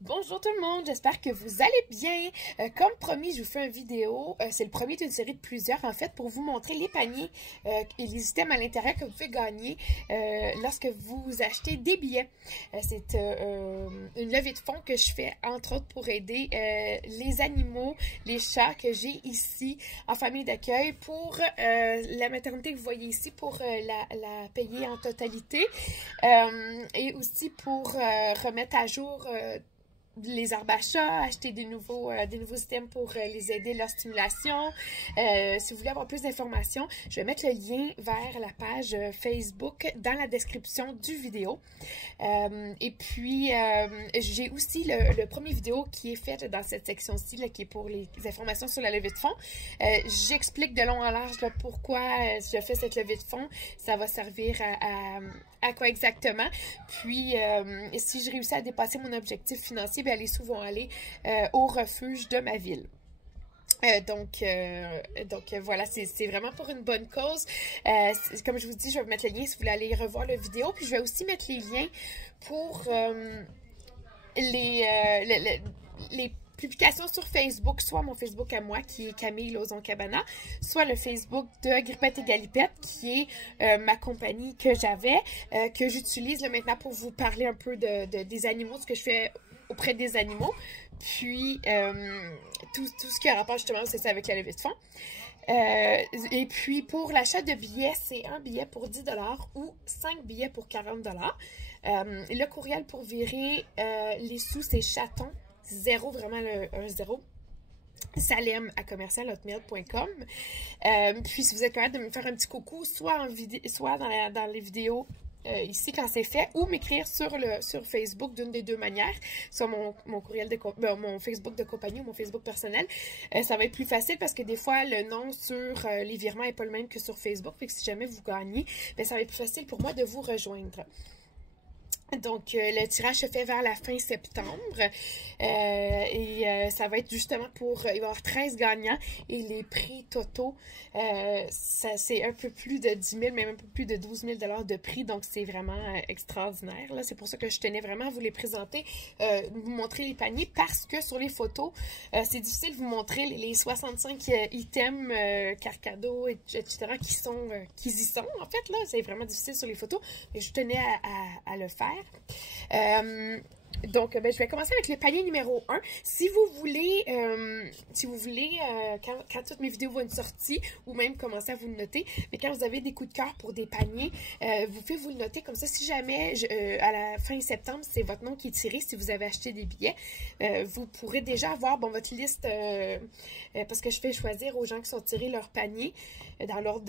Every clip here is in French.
Bonjour tout le monde, j'espère que vous allez bien. Comme promis, je vous fais une vidéo. C'est le premier d'une série de plusieurs, en fait, pour vous montrer les paniers et les items à l'intérieur que vous pouvez gagner lorsque vous achetez des billets. C'est une levée de fonds que je fais, entre autres, pour aider les animaux, les chats que j'ai ici en famille d'accueil pour la maternité que vous voyez ici, pour la payer en totalité et aussi pour remettre à jour les arbres à chat, acheter des nouveaux items pour les aider leur stimulation. Si vous voulez avoir plus d'informations, je vais mettre le lien vers la page Facebook dans la description du vidéo. Et puis, j'ai aussi le premier vidéo qui est fait dans cette section-ci, qui est pour les informations sur la levée de fonds. J'explique de long en large là, pourquoi je fais cette levée de fonds. Ça va servir à quoi exactement. Puis, si je réussis à dépasser mon objectif financier, bien, les sous vont aller au refuge de ma ville. Donc voilà, c'est vraiment pour une bonne cause. Comme je vous dis, je vais vous mettre le lien si vous voulez aller revoir la vidéo. Puis je vais aussi mettre les liens pour les publications sur Facebook, soit mon Facebook à moi, qui est Camille Lauzon Cabana, soit le Facebook de Grippette et Galipette, qui est ma compagnie que j'avais, que j'utilise maintenant pour vous parler un peu des animaux, ce que je fais auprès des animaux. Puis, tout ce qui a rapport justement, c'est ça avec la levée de fonds. Et puis, pour l'achat de billets, c'est un billet pour 10 $ ou 5 billets pour 40 $. Le courriel pour virer les sous, c'est chaton, 0, vraiment un 0. salem@commercial.hotmail.com. Puis, si vous êtes capable de me faire un petit coucou, soit dans les vidéos ici quand c'est fait, ou m'écrire sur Facebook d'une des deux manières, soit mon courriel mon Facebook de compagnie ou mon Facebook personnel. Ça va être plus facile parce que des fois le nom sur les virements n'est pas le même que sur Facebook, fait que si jamais vous gagnez, bien, ça va être plus facile pour moi de vous rejoindre. Donc, le tirage se fait vers la fin septembre ça va être justement pour, il va y avoir 13 gagnants et les prix totaux, c'est un peu plus de 10 000, même un peu plus de 12 000 $ de prix, donc c'est vraiment extraordinaire. C'est pour ça que je tenais vraiment à vous les présenter, vous montrer les paniers, parce que sur les photos, c'est difficile de vous montrer les 65 items, carcadeaux, etc. qui y sont, en fait, là, c'est vraiment difficile sur les photos, mais je tenais à le faire. Donc, je vais commencer avec le panier numéro 1. Si vous voulez, quand toutes mes vidéos vont être sorties, ou même commencer à vous le noter, mais quand vous avez des coups de cœur pour des paniers, vous pouvez vous le noter comme ça. Si jamais, à la fin septembre, c'est votre nom qui est tiré, si vous avez acheté des billets, vous pourrez déjà avoir votre liste, parce que je fais choisir aux gens qui sont tirés leur panier, dans l'ordre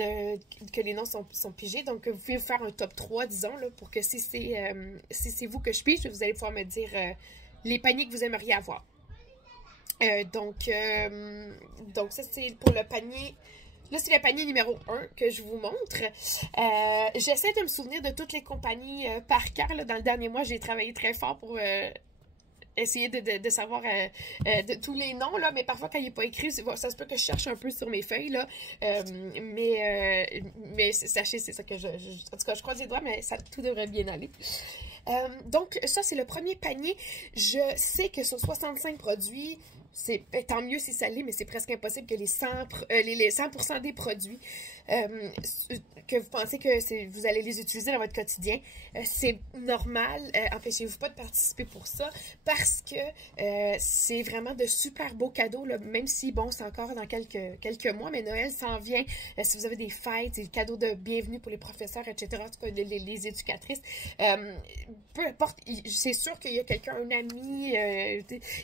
que les noms sont pigés. Donc, vous pouvez faire un top 3, disons, là, pour que si c'est vous que je pige, vous allez pouvoir me dire les paniers que vous aimeriez avoir. Donc ça, c'est pour le panier. Là, c'est le panier numéro 1 que je vous montre. J'essaie de me souvenir de toutes les compagnies par cœur. Dans le dernier mois, j'ai travaillé très fort pour essayer de savoir de tous les noms, là, mais parfois, quand il n'est pas écrit, ça se peut que je cherche un peu sur mes feuilles, là, mais sachez, c'est ça que en tout cas, je croise les doigts, mais tout devrait bien aller. Donc, ça, c'est le premier panier. Je sais que sur 65 produits, tant mieux si ça l'est, mais c'est presque impossible que les 100% des produits que vous pensez que vous allez les utiliser dans votre quotidien, c'est normal. Empêchez-vous pas de participer pour ça, parce que c'est vraiment de super beaux cadeaux, là, même si, bon, c'est encore dans quelques mois, mais Noël s'en vient. Si vous avez des fêtes, des cadeaux de bienvenue pour les professeurs, etc., en tout cas, les éducatrices, peu importe, c'est sûr qu'il y a quelqu'un, un ami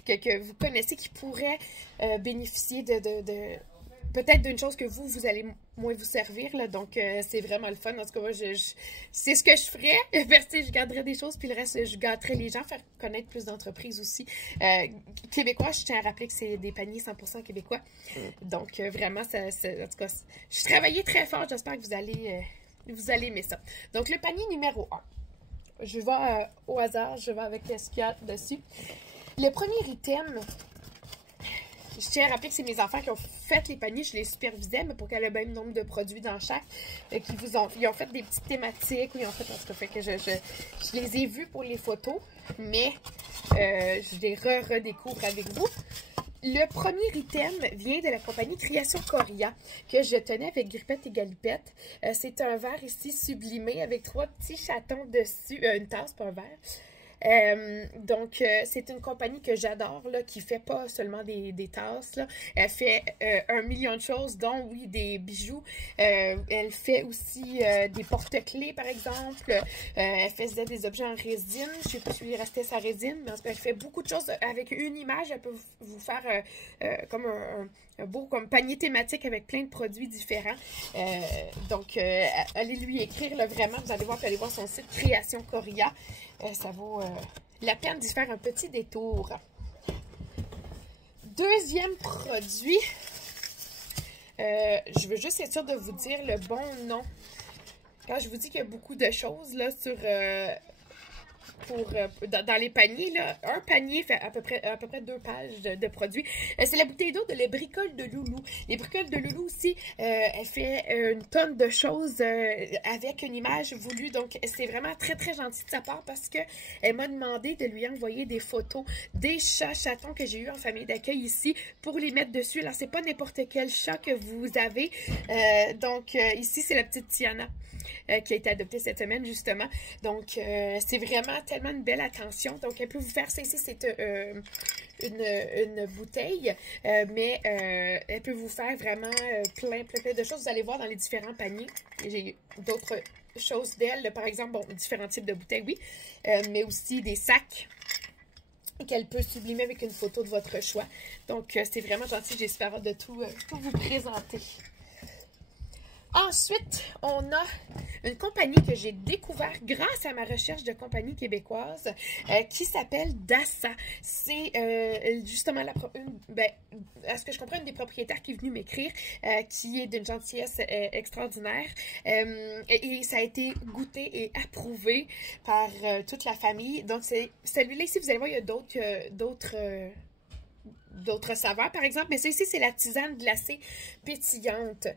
que vous connaissez qui pourrait bénéficier peut-être d'une chose que vous allez moins vous servir, là, donc c'est vraiment le fun. En tout cas, moi, c'est ce que je ferais. Je garderais des choses, puis le reste, je gâterais les gens, faire connaître plus d'entreprises aussi. Québécois, je tiens à rappeler que c'est des paniers 100% québécois. Donc, vraiment, en tout cas, je travaillais très fort. J'espère que vous allez aimer ça. Donc, le panier numéro 1. Je vais au hasard, je vais avec ce qu'il y a dessus. Le premier item, je tiens à rappeler que c'est mes enfants qui ont fait les paniers, je les supervisais, mais pour qu'il y ait le même nombre de produits dans chaque, ils ont fait des petites thématiques, ils ont fait, en tout cas, fait que je les ai vus pour les photos, mais je les redécouvre avec vous. Le premier item vient de la compagnie Création Coria, que je tenais avec Grippette et Galipette. C'est un verre ici sublimé avec 3 petits chatons dessus. Une tasse, pas un verre. Donc, c'est une compagnie que j'adore, là, qui fait pas seulement des tasses, là. Elle fait 1 million de choses, dont, oui, des bijoux. Elle fait aussi des porte-clés, par exemple. Elle faisait des objets en résine. Je sais pas si il restait sa résine, mais en tout cas, elle fait beaucoup de choses. Avec une image, elle peut vous faire comme un beau comme panier thématique avec plein de produits différents. Donc, allez lui écrire, là, vraiment. Vous allez voir, puis allez voir son site Création Coria. Ça vaut la peine d'y faire un petit détour. Deuxième produit. Je veux juste être sûre de vous dire le bon nom. Quand je vous dis qu'il y a beaucoup de choses là sur dans les paniers, là, un panier fait à peu près 2 pages de produits. C'est la bouteille d'eau de les bricoles de Loulou. Les bricoles de Loulou aussi, elle fait une tonne de choses avec une image voulue. Donc, c'est vraiment très, très gentil de sa part parce que elle m'a demandé de lui envoyer des photos des chatons que j'ai eu en famille d'accueil ici pour les mettre dessus. Alors, c'est pas n'importe quel chat que vous avez. Donc, ici, c'est la petite Tiana. Qui a été adoptée cette semaine, justement. Donc, c'est vraiment tellement une belle attention. Donc, elle peut vous faire ça ici, c'est une bouteille, mais elle peut vous faire vraiment plein de choses. Vous allez voir dans les différents paniers. J'ai d'autres choses d'elle. Par exemple, bon, différents types de bouteilles, oui, mais aussi des sacs qu'elle peut sublimer avec une photo de votre choix. Donc, c'est vraiment gentil. J'espère de tout vous présenter. Ensuite, on a une compagnie que j'ai découvert grâce à ma recherche de compagnie québécoise qui s'appelle Dassa. C'est justement à ce que je comprends, une des propriétaires qui est venue m'écrire, qui est d'une gentillesse extraordinaire. Et ça a été goûté et approuvé par toute la famille. Donc, c'est celui-là ici, vous allez voir, il y a d'autres saveurs, par exemple, mais celle-ci, c'est la tisane glacée pétillante.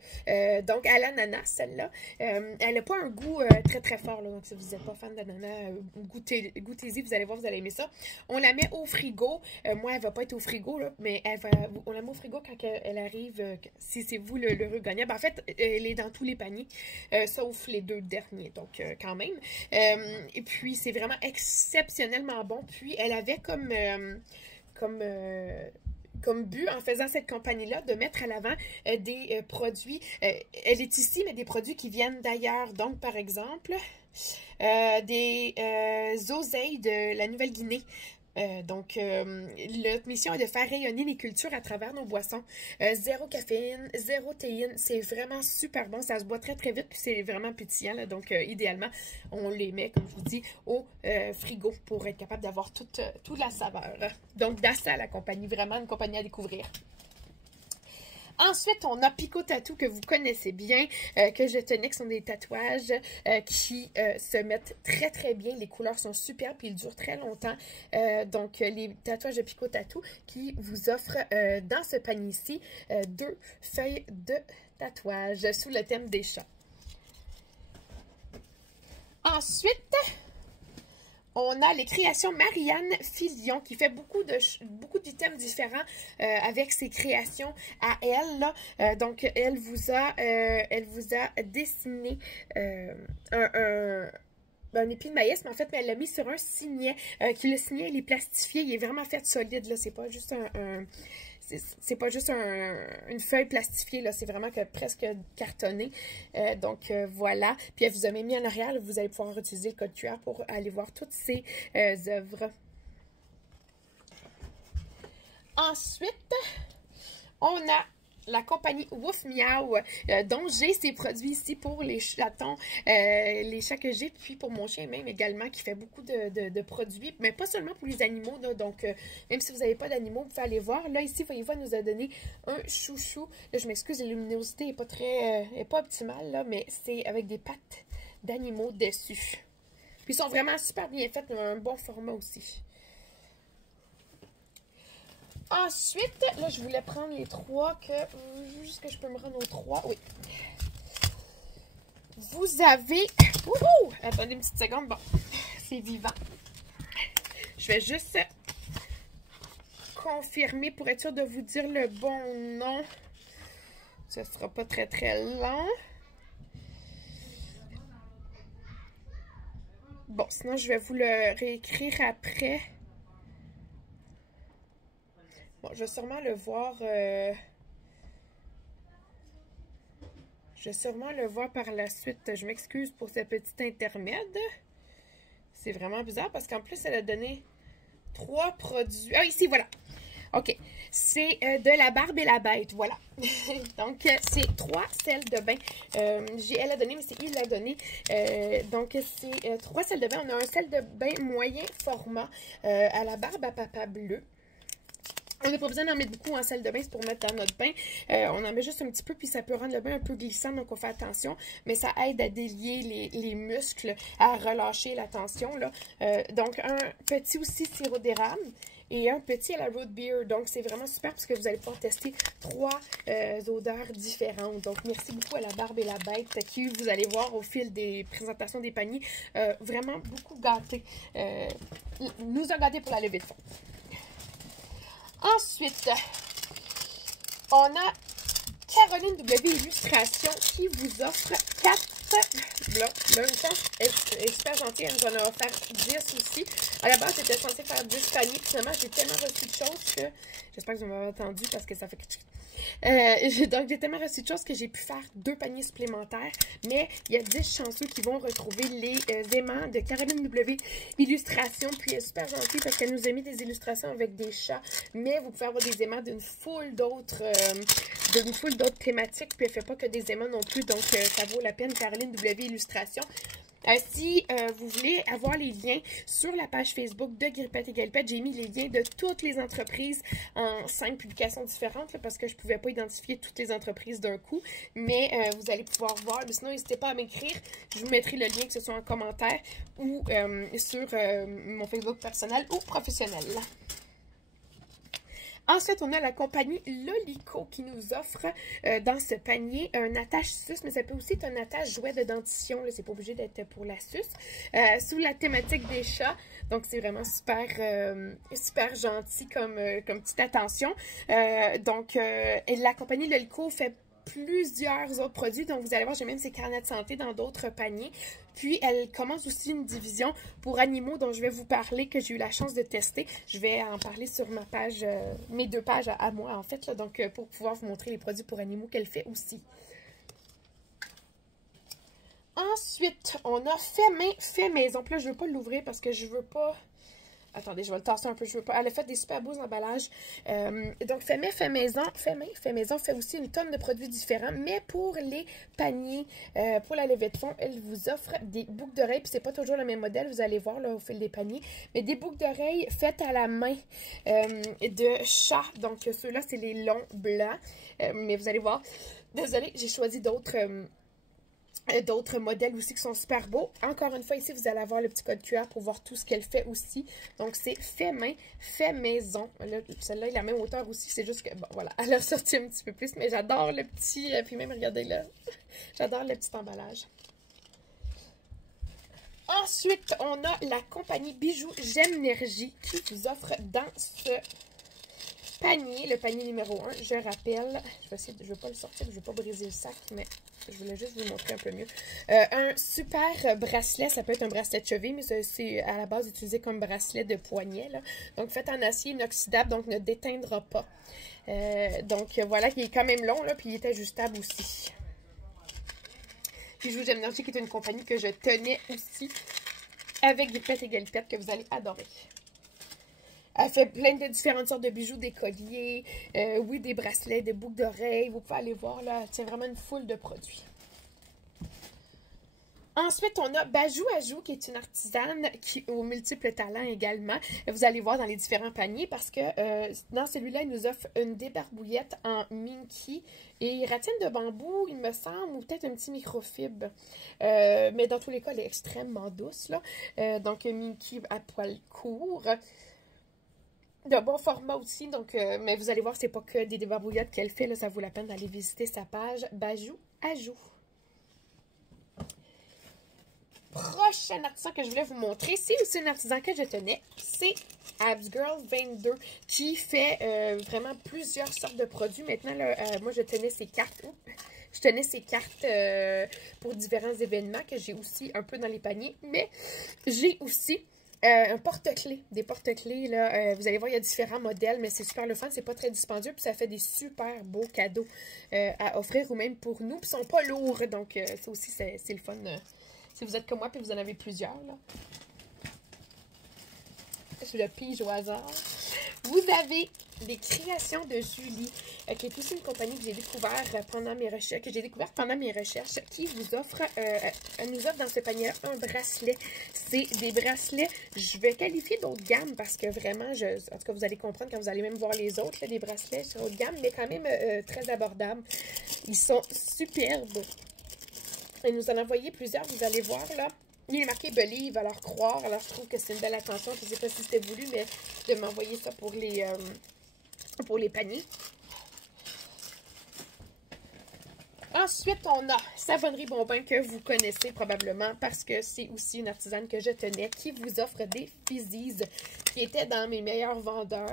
Donc, à l'ananas, celle-là. Elle n'a pas un goût très, très fort, là. Donc, si vous n'êtes pas fan d'ananas, goûtez-y, vous allez voir, vous allez aimer ça. On la met au frigo. Moi, elle ne va pas être au frigo, là, mais on la met au frigo quand elle arrive, si c'est vous le gagnant. Ben, en fait, elle est dans tous les paniers, sauf les 2 derniers, donc quand même. Et puis, c'est vraiment exceptionnellement bon. Puis, elle avait comme but, en faisant cette compagnie-là, de mettre à l'avant des produits. Elle est ici, mais des produits qui viennent d'ailleurs. Donc, par exemple, des oseilles de la Nouvelle-Guinée. Donc, notre mission est de faire rayonner les cultures à travers nos boissons. Zéro caféine, zéro théine. C'est vraiment super bon. Ça se boit très, très vite. Puis, c'est vraiment pétillant. Là, donc, idéalement, on les met, comme je vous dis, au frigo pour être capable d'avoir toute la saveur. Donc, Dassa, la compagnie. Vraiment une compagnie à découvrir. Ensuite, on a Pico Tattoo que vous connaissez bien, que je tenais, qui sont des tatouages qui se mettent très très bien. Les couleurs sont superbes et ils durent très longtemps. Donc, les tatouages de Pico Tattoo qui vous offrent dans ce panier-ci 2 feuilles de tatouage sous le thème des chats. Ensuite, on a les créations Marianne Filion qui fait beaucoup d'items différents avec ses créations à elle. Là. Donc, elle vous a dessiné un épi de maïs, mais en fait, elle l'a mis sur un signet. Le signet, il est plastifié, il est vraiment fait solide. Là, c'est pas juste c'est pas juste une feuille plastifiée, là, c'est vraiment presque cartonné. Donc, voilà. Puis, elle vous a même mis en arrière, là, vous allez pouvoir utiliser le code QR pour aller voir toutes ces œuvres. Ensuite, on a la compagnie Wouf Miaou, dont j'ai ces produits ici pour les chatons, les chats que j'ai, puis pour mon chien même également, qui fait beaucoup de produits, mais pas seulement pour les animaux, là, donc même si vous n'avez pas d'animaux, vous pouvez aller voir. Là, ici, voyez-vous, elle nous a donné un chouchou. Là, je m'excuse, la luminosité n'est pas pas optimale, là, mais c'est avec des pattes d'animaux dessus. Puis ils sont vraiment super bien faits, un bon format aussi. Ensuite, là, je voulais prendre les 3 juste que je peux me rendre aux 3. Oui. Vous avez... Wouhou! Attendez une petite seconde. Bon, c'est vivant. Je vais juste confirmer pour être sûr de vous dire le bon nom. Ce sera pas très très long. Bon, sinon je vais vous le réécrire après. Bon, je vais sûrement le voir. Je vais sûrement le voir par la suite. Je m'excuse pour ce petit intermède. C'est vraiment bizarre parce qu'en plus, elle a donné 3 produits. Ah, ici, voilà. OK. C'est de la Barbe et la Bête, voilà. Donc, c'est 3 sels de bain. Elle a donné, mais c'est il l'a donné. Donc, c'est 3 sels de bain. On a un sel de bain moyen format à la barbe à papa bleu. On n'a pas besoin d'en mettre beaucoup en salle de bain, c'est pour mettre dans notre bain. On en met juste un petit peu, puis ça peut rendre le bain un peu glissant, donc on fait attention. Mais ça aide à délier les muscles, à relâcher la tension, là. Donc, un petit aussi sirop d'érable et un petit à la root beer. Donc, c'est vraiment super parce que vous allez pouvoir tester 3 odeurs différentes. Donc, merci beaucoup à la Barbe et la Bête qui, vous allez voir au fil des présentations des paniers, vraiment beaucoup gâté. Nous a gâtés pour la levée de fonds. Ensuite, on a Caroline W Illustration qui vous offre 4 blocs. Là, une chance, elle est super gentille, elle nous en a offert 10 aussi. À la base, j'étais censée faire 10 paniers, puis finalement, j'ai tellement reçu de choses que... J'espère que vous m'avez entendu parce que ça fait... donc, j'ai tellement reçu de choses que j'ai pu faire 2 paniers supplémentaires. Mais il y a 10 chanceux qui vont retrouver les aimants de Caroline W Illustration. Puis, elle est super gentille parce qu'elle nous a mis des illustrations avec des chats. Mais vous pouvez avoir des aimants d'une foule d'autres thématiques. Puis, elle ne fait pas que des aimants non plus. Donc, ça vaut la peine, Caroline W Illustration. Si vous voulez avoir les liens sur la page Facebook de Guillepette et Galipette, j'ai mis les liens de toutes les entreprises en 5 publications différentes là, parce que je ne pouvais pas identifier toutes les entreprises d'un coup. Mais vous allez pouvoir voir. Mais sinon, n'hésitez pas à m'écrire. Je vous mettrai le lien, que ce soit en commentaire ou sur mon Facebook personnel ou professionnel. Ensuite, on a la compagnie Lolico qui nous offre dans ce panier un attache suce, mais ça peut aussi être un attache jouet de dentition. C'est pas obligé d'être pour la suce. Sous la thématique des chats. Donc, c'est vraiment super, super gentil comme petite attention. La compagnie Lolico fait plusieurs autres produits. Donc, vous allez voir, j'ai même ses carnets de santé dans d'autres paniers. Puis, elle commence aussi une division pour animaux dont je vais vous parler, que j'ai eu la chance de tester. Je vais en parler sur ma page, mes 2 pages à moi, en fait, là, donc pour pouvoir vous montrer les produits pour animaux qu'elle fait aussi. Ensuite, on a fait main, fait maison. Puis là, je ne veux pas l'ouvrir parce que je veux pas... Attendez, je vais le tasser un peu, je veux pas. Elle a fait des super beaux emballages. Donc, fait maison fait aussi une tonne de produits différents. Mais pour les paniers, pour la levée de fonds, elle vous offre des boucles d'oreilles. Puis, c'est pas toujours le même modèle, vous allez voir là au fil des paniers. Mais des boucles d'oreilles faites à la main de chat. Donc, ceux-là, c'est les longs blancs. Mais vous allez voir. Désolée, j'ai choisi d'autres modèles aussi qui sont super beaux. Encore une fois, ici, vous allez avoir le petit code QR pour voir tout ce qu'elle fait aussi. Donc, c'est fait main, fait maison. Celle-là est la même hauteur aussi. C'est juste que, bon, voilà, elle a ressorti un petit peu plus. Mais j'adore le petit... puis même, regardez là. J'adore le petit emballage. Ensuite, on a la compagnie Bijoux Gemnergie qui vous offre dans ce panier, le panier numéro 1. Je rappelle, je ne vais pas le sortir, je ne vais pas briser le sac, mais je voulais juste vous montrer un peu mieux. Un super bracelet, ça peut être un bracelet de cheville, mais c'est à la base utilisé comme bracelet de poignet, là. Donc, fait en acier inoxydable, donc ne déteindra pas. Donc, voilà, qui est quand même long, là, puis il est ajustable aussi. Bijoux Gemnergie, qui est une compagnie que je tenais aussi avec Guillepette et Galipette, que vous allez adorer. Elle fait plein de différentes sortes de bijoux, des colliers, oui, des bracelets, des boucles d'oreilles. Vous pouvez aller voir, là, c'est vraiment une foule de produits. Ensuite, on a Bajou Ajou, qui est une artisane qui aux multiples talents également. Vous allez voir dans les différents paniers parce que dans celui-là, il nous offre une débarbouillette en Minky et ratine de bambou, il me semble, ou peut-être un petit microfibre. Mais dans tous les cas, elle est extrêmement douce, là. Donc, Minky à poil court. De bon format aussi, donc, mais vous allez voir, c'est pas que des débarbouillettes qu'elle fait, là, ça vaut la peine d'aller visiter sa page Bajou Ajou. prochain artisan que je voulais vous montrer, c'est aussi un artisan que je tenais. C'est Absgirl 22 qui fait vraiment plusieurs sortes de produits. Maintenant, là, moi, je tenais ses cartes. Je tenais ces cartes pour différents événements que j'ai aussi un peu dans les paniers. Mais j'ai aussi un porte-clés. Des porte-clés, là, vous allez voir, il y a différents modèles, mais c'est super le fun. C'est pas très dispendieux, puis ça fait des super beaux cadeaux à offrir, ou même pour nous. Puis ils sont pas lourds, donc ça aussi, c'est le fun. Si vous êtes comme moi, puis vous en avez plusieurs, là. Je le pige au hasard. Vous avez les créations de Julie, qui est aussi une compagnie que j'ai découvert pendant mes recherches, qui vous offre, elle nous offre dans ce panier un bracelet. C'est des bracelets, je vais qualifier d'autres gammes parce que vraiment, en tout cas, vous allez comprendre quand vous allez même voir les autres, là, des bracelets sur haute gamme, mais quand même très abordables. Ils sont superbes. Elle nous en a envoyé plusieurs, vous allez voir là. Il est marqué Believe, alors croire. Alors je trouve que c'est une belle attention. Je ne sais pas si c'était voulu, mais de m'envoyer ça pour les paniers. Ensuite, on a Savonnerie Bonbon que vous connaissez probablement parce que c'est aussi une artisane que je tenais qui vous offre des Fizzies qui étaient dans mes meilleurs vendeurs.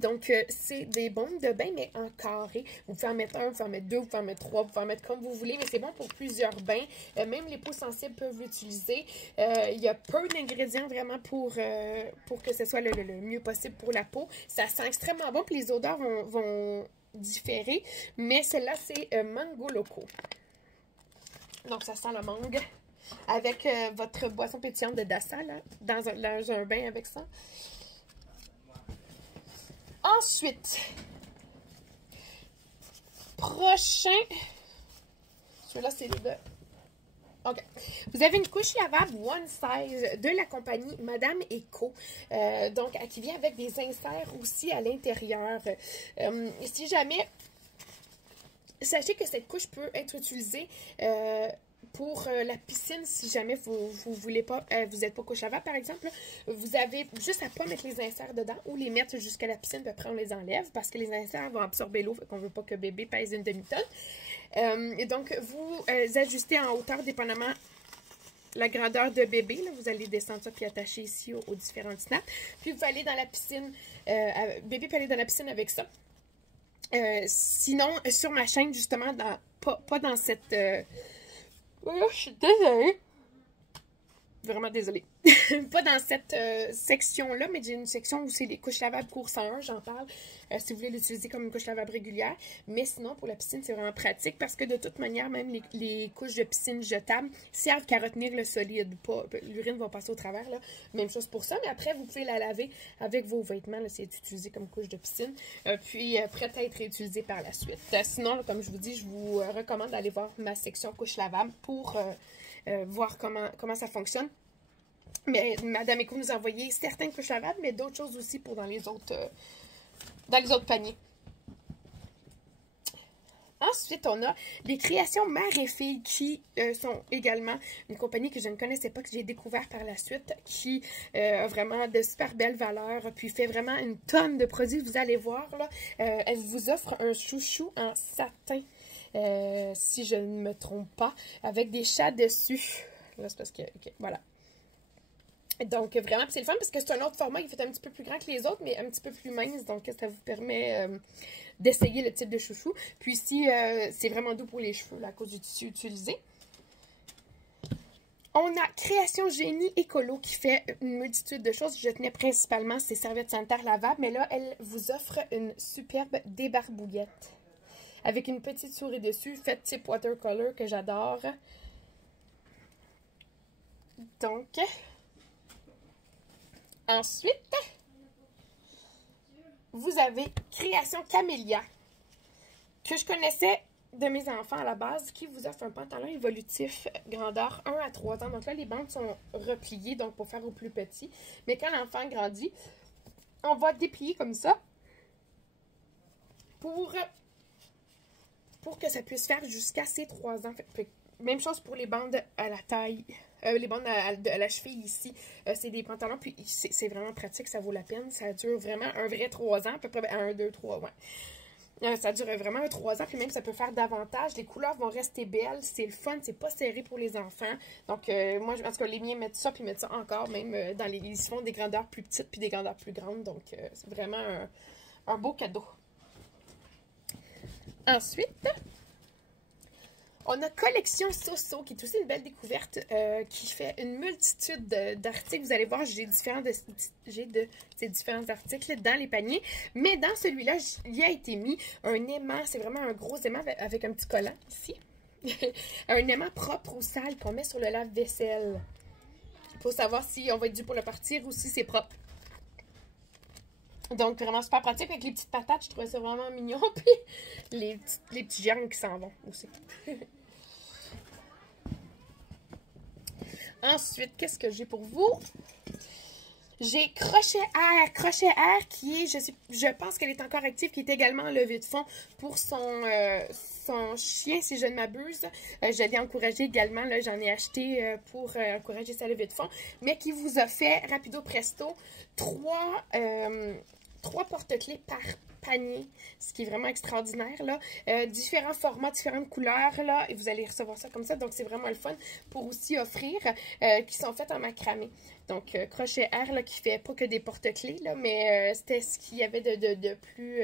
Donc, c'est des bombes de bain, mais en carré. Vous pouvez en mettre un, vous pouvez en mettre deux, vous pouvez en mettre trois, vous pouvez en mettre comme vous voulez, mais c'est bon pour plusieurs bains. Même les peaux sensibles peuvent l'utiliser. Il y a peu d'ingrédients vraiment pour que ce soit le mieux possible pour la peau. Ça sent extrêmement bon, puis les odeurs vont différé, mais celle-là, c'est Mango Loco. Donc, ça sent la mangue. Avec votre boisson pétillante de Dassa, là, dans un bain avec ça. Ensuite, prochain, celui-là, c'est le... OK. Vous avez une couche lavable One Size de la compagnie Madame Eco. Donc, qui vient avec des inserts aussi à l'intérieur. Si jamais... Sachez que cette couche peut être utilisée pour la piscine, si jamais vous voulez pas, vous n'êtes pas couche lavable par exemple, là, vous avez juste à pas mettre les inserts dedans ou les mettre jusqu'à la piscine, puis après on les enlève parce que les inserts vont absorber l'eau, fait qu'on veut pas que bébé pèse une demi-tonne. Et donc, vous ajustez en hauteur dépendamment la grandeur de bébé. Là, vous allez descendre ça puis attacher ici aux différentes snaps. Puis vous allez dans la piscine, bébé peut aller dans la piscine avec ça. Sinon, sur ma chaîne, justement, pas dans cette... Oh, je suis désolée. Vraiment désolée. Pas dans cette section-là, mais j'ai une section où c'est les couches lavables cours 101, j'en parle, si vous voulez l'utiliser comme une couche lavable régulière. Mais sinon, pour la piscine, c'est vraiment pratique parce que de toute manière, même les couches de piscine jetables servent qu'à retenir le solide. L'urine va passer au travers, là. Même chose pour ça, mais après, vous pouvez la laver avec vos vêtements. C'est utilisé comme couche de piscine, puis prête à être réutilisée par la suite. Sinon, là, comme je vous dis, je vous recommande d'aller voir ma section couche lavable pour... voir comment ça fonctionne. Mais Madame Eco nous a envoyé certaines couches lavables, mais d'autres choses aussi pour dans les autres paniers. Ensuite, on a les créations Mère et Fille qui sont également une compagnie que je ne connaissais pas, que j'ai découvert par la suite, qui a vraiment de super belles valeurs, puis fait vraiment une tonne de produits. Vous allez voir, là, elle vous offre un chouchou en satin. Si je ne me trompe pas, avec des chats dessus. Là, c'est parce que... Okay, voilà. Donc, vraiment, c'est le fun parce que c'est un autre format qui fait un petit peu plus grand que les autres, mais un petit peu plus mince. Donc, ça vous permet d'essayer le type de chouchou. Puis ici, c'est vraiment doux pour les cheveux là, à cause du tissu utilisé. On a Création Génie Écolo qui fait une multitude de choses. Je tenais principalement ces serviettes sanitaires lavables, mais là, elle vous offre une superbe débarbouillette avec une petite souris dessus, faite type watercolor que j'adore. Donc, ensuite, vous avez Création Camélia, que je connaissais de mes enfants à la base, qui vous offre un pantalon évolutif grandeur 1 à 3 ans. Donc là, les bandes sont repliées, donc pour faire au plus petit. Mais quand l'enfant grandit, on va déplier comme ça pour que ça puisse faire jusqu'à ses 3 ans. Même chose pour les bandes à la taille, les bandes à la cheville ici. C'est des pantalons, puis c'est vraiment pratique, ça vaut la peine. Ça dure vraiment un vrai 3 ans, à peu près 1, 2, 3, ouais. Ça dure vraiment 3 ans, puis même ça peut faire davantage. Les couleurs vont rester belles, c'est le fun, c'est pas serré pour les enfants. Donc, moi, en tout cas, les miens mettent ça, puis mettent ça encore, même dans les... Ils se font des grandeurs plus petites, puis des grandeurs plus grandes. Donc, c'est vraiment un beau cadeau. Ensuite, on a Collection Soso, qui est aussi une belle découverte, qui fait une multitude d'articles. Vous allez voir, j'ai ces différents articles dans les paniers. Mais dans celui-là, il y a été mis un aimant. C'est vraiment un gros aimant avec un petit collant ici. Un aimant propre ou sale qu'on met sur le lave-vaisselle. Pour savoir si on va être dû pour le partir ou si c'est propre. Donc, vraiment super pratique avec les petites patates. Je trouvais ça vraiment mignon. Puis les petits germes qui s'en vont aussi. Ensuite, qu'est-ce que j'ai pour vous? J'ai Crochet Air. Crochet Air qui est, je pense qu'elle est encore active, qui est également en levée de fonds pour son chien, si je ne m'abuse. Je l'ai encouragé également, j'en ai acheté pour encourager sa levée de fonds, mais qui vous a fait, rapido presto, 3 porte-clés par panier, ce qui est vraiment extraordinaire, là. Différents formats, différentes couleurs, là, et vous allez recevoir ça comme ça, donc c'est vraiment le fun pour aussi offrir, qui sont faites en macramé. Donc, Crochet Air, là, qui fait pas que des porte-clés, là, mais c'était ce qu'il y avait de plus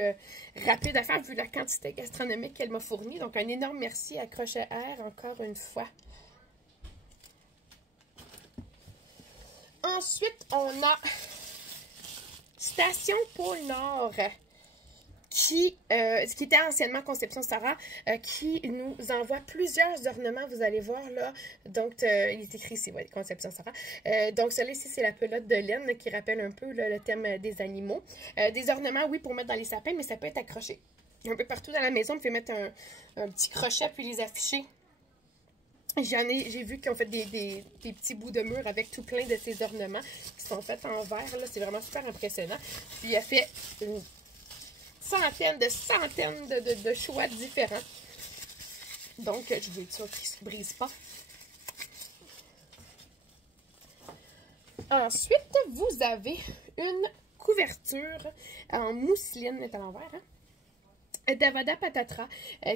rapide à faire, vu la quantité gastronomique qu'elle m'a fournie. Donc, un énorme merci à Crochet Air, encore une fois. Ensuite, on a Station Pôle Nord, qui était anciennement Conception Sarah, qui nous envoie plusieurs ornements, vous allez voir là, donc il est écrit ici, ouais, Conception Sarah. Donc celui-là ici, c'est la pelote de laine qui rappelle un peu là, le thème des animaux. Des ornements, oui, pour mettre dans les sapins, mais ça peut être accroché. Un peu partout dans la maison, on peut mettre un petit crochet puis les afficher. J'ai vu qu'ils ont fait des petits bouts de mur avec tout plein de ces ornements qui sont faits en verre. Là, c'est vraiment super impressionnant. Puis il a fait une centaine de choix différents. Donc, je vais être sûre qu'ils ne se brisent pas. Ensuite, vous avez une couverture en mousseline, elle est à l'envers, hein? Davada Patatra,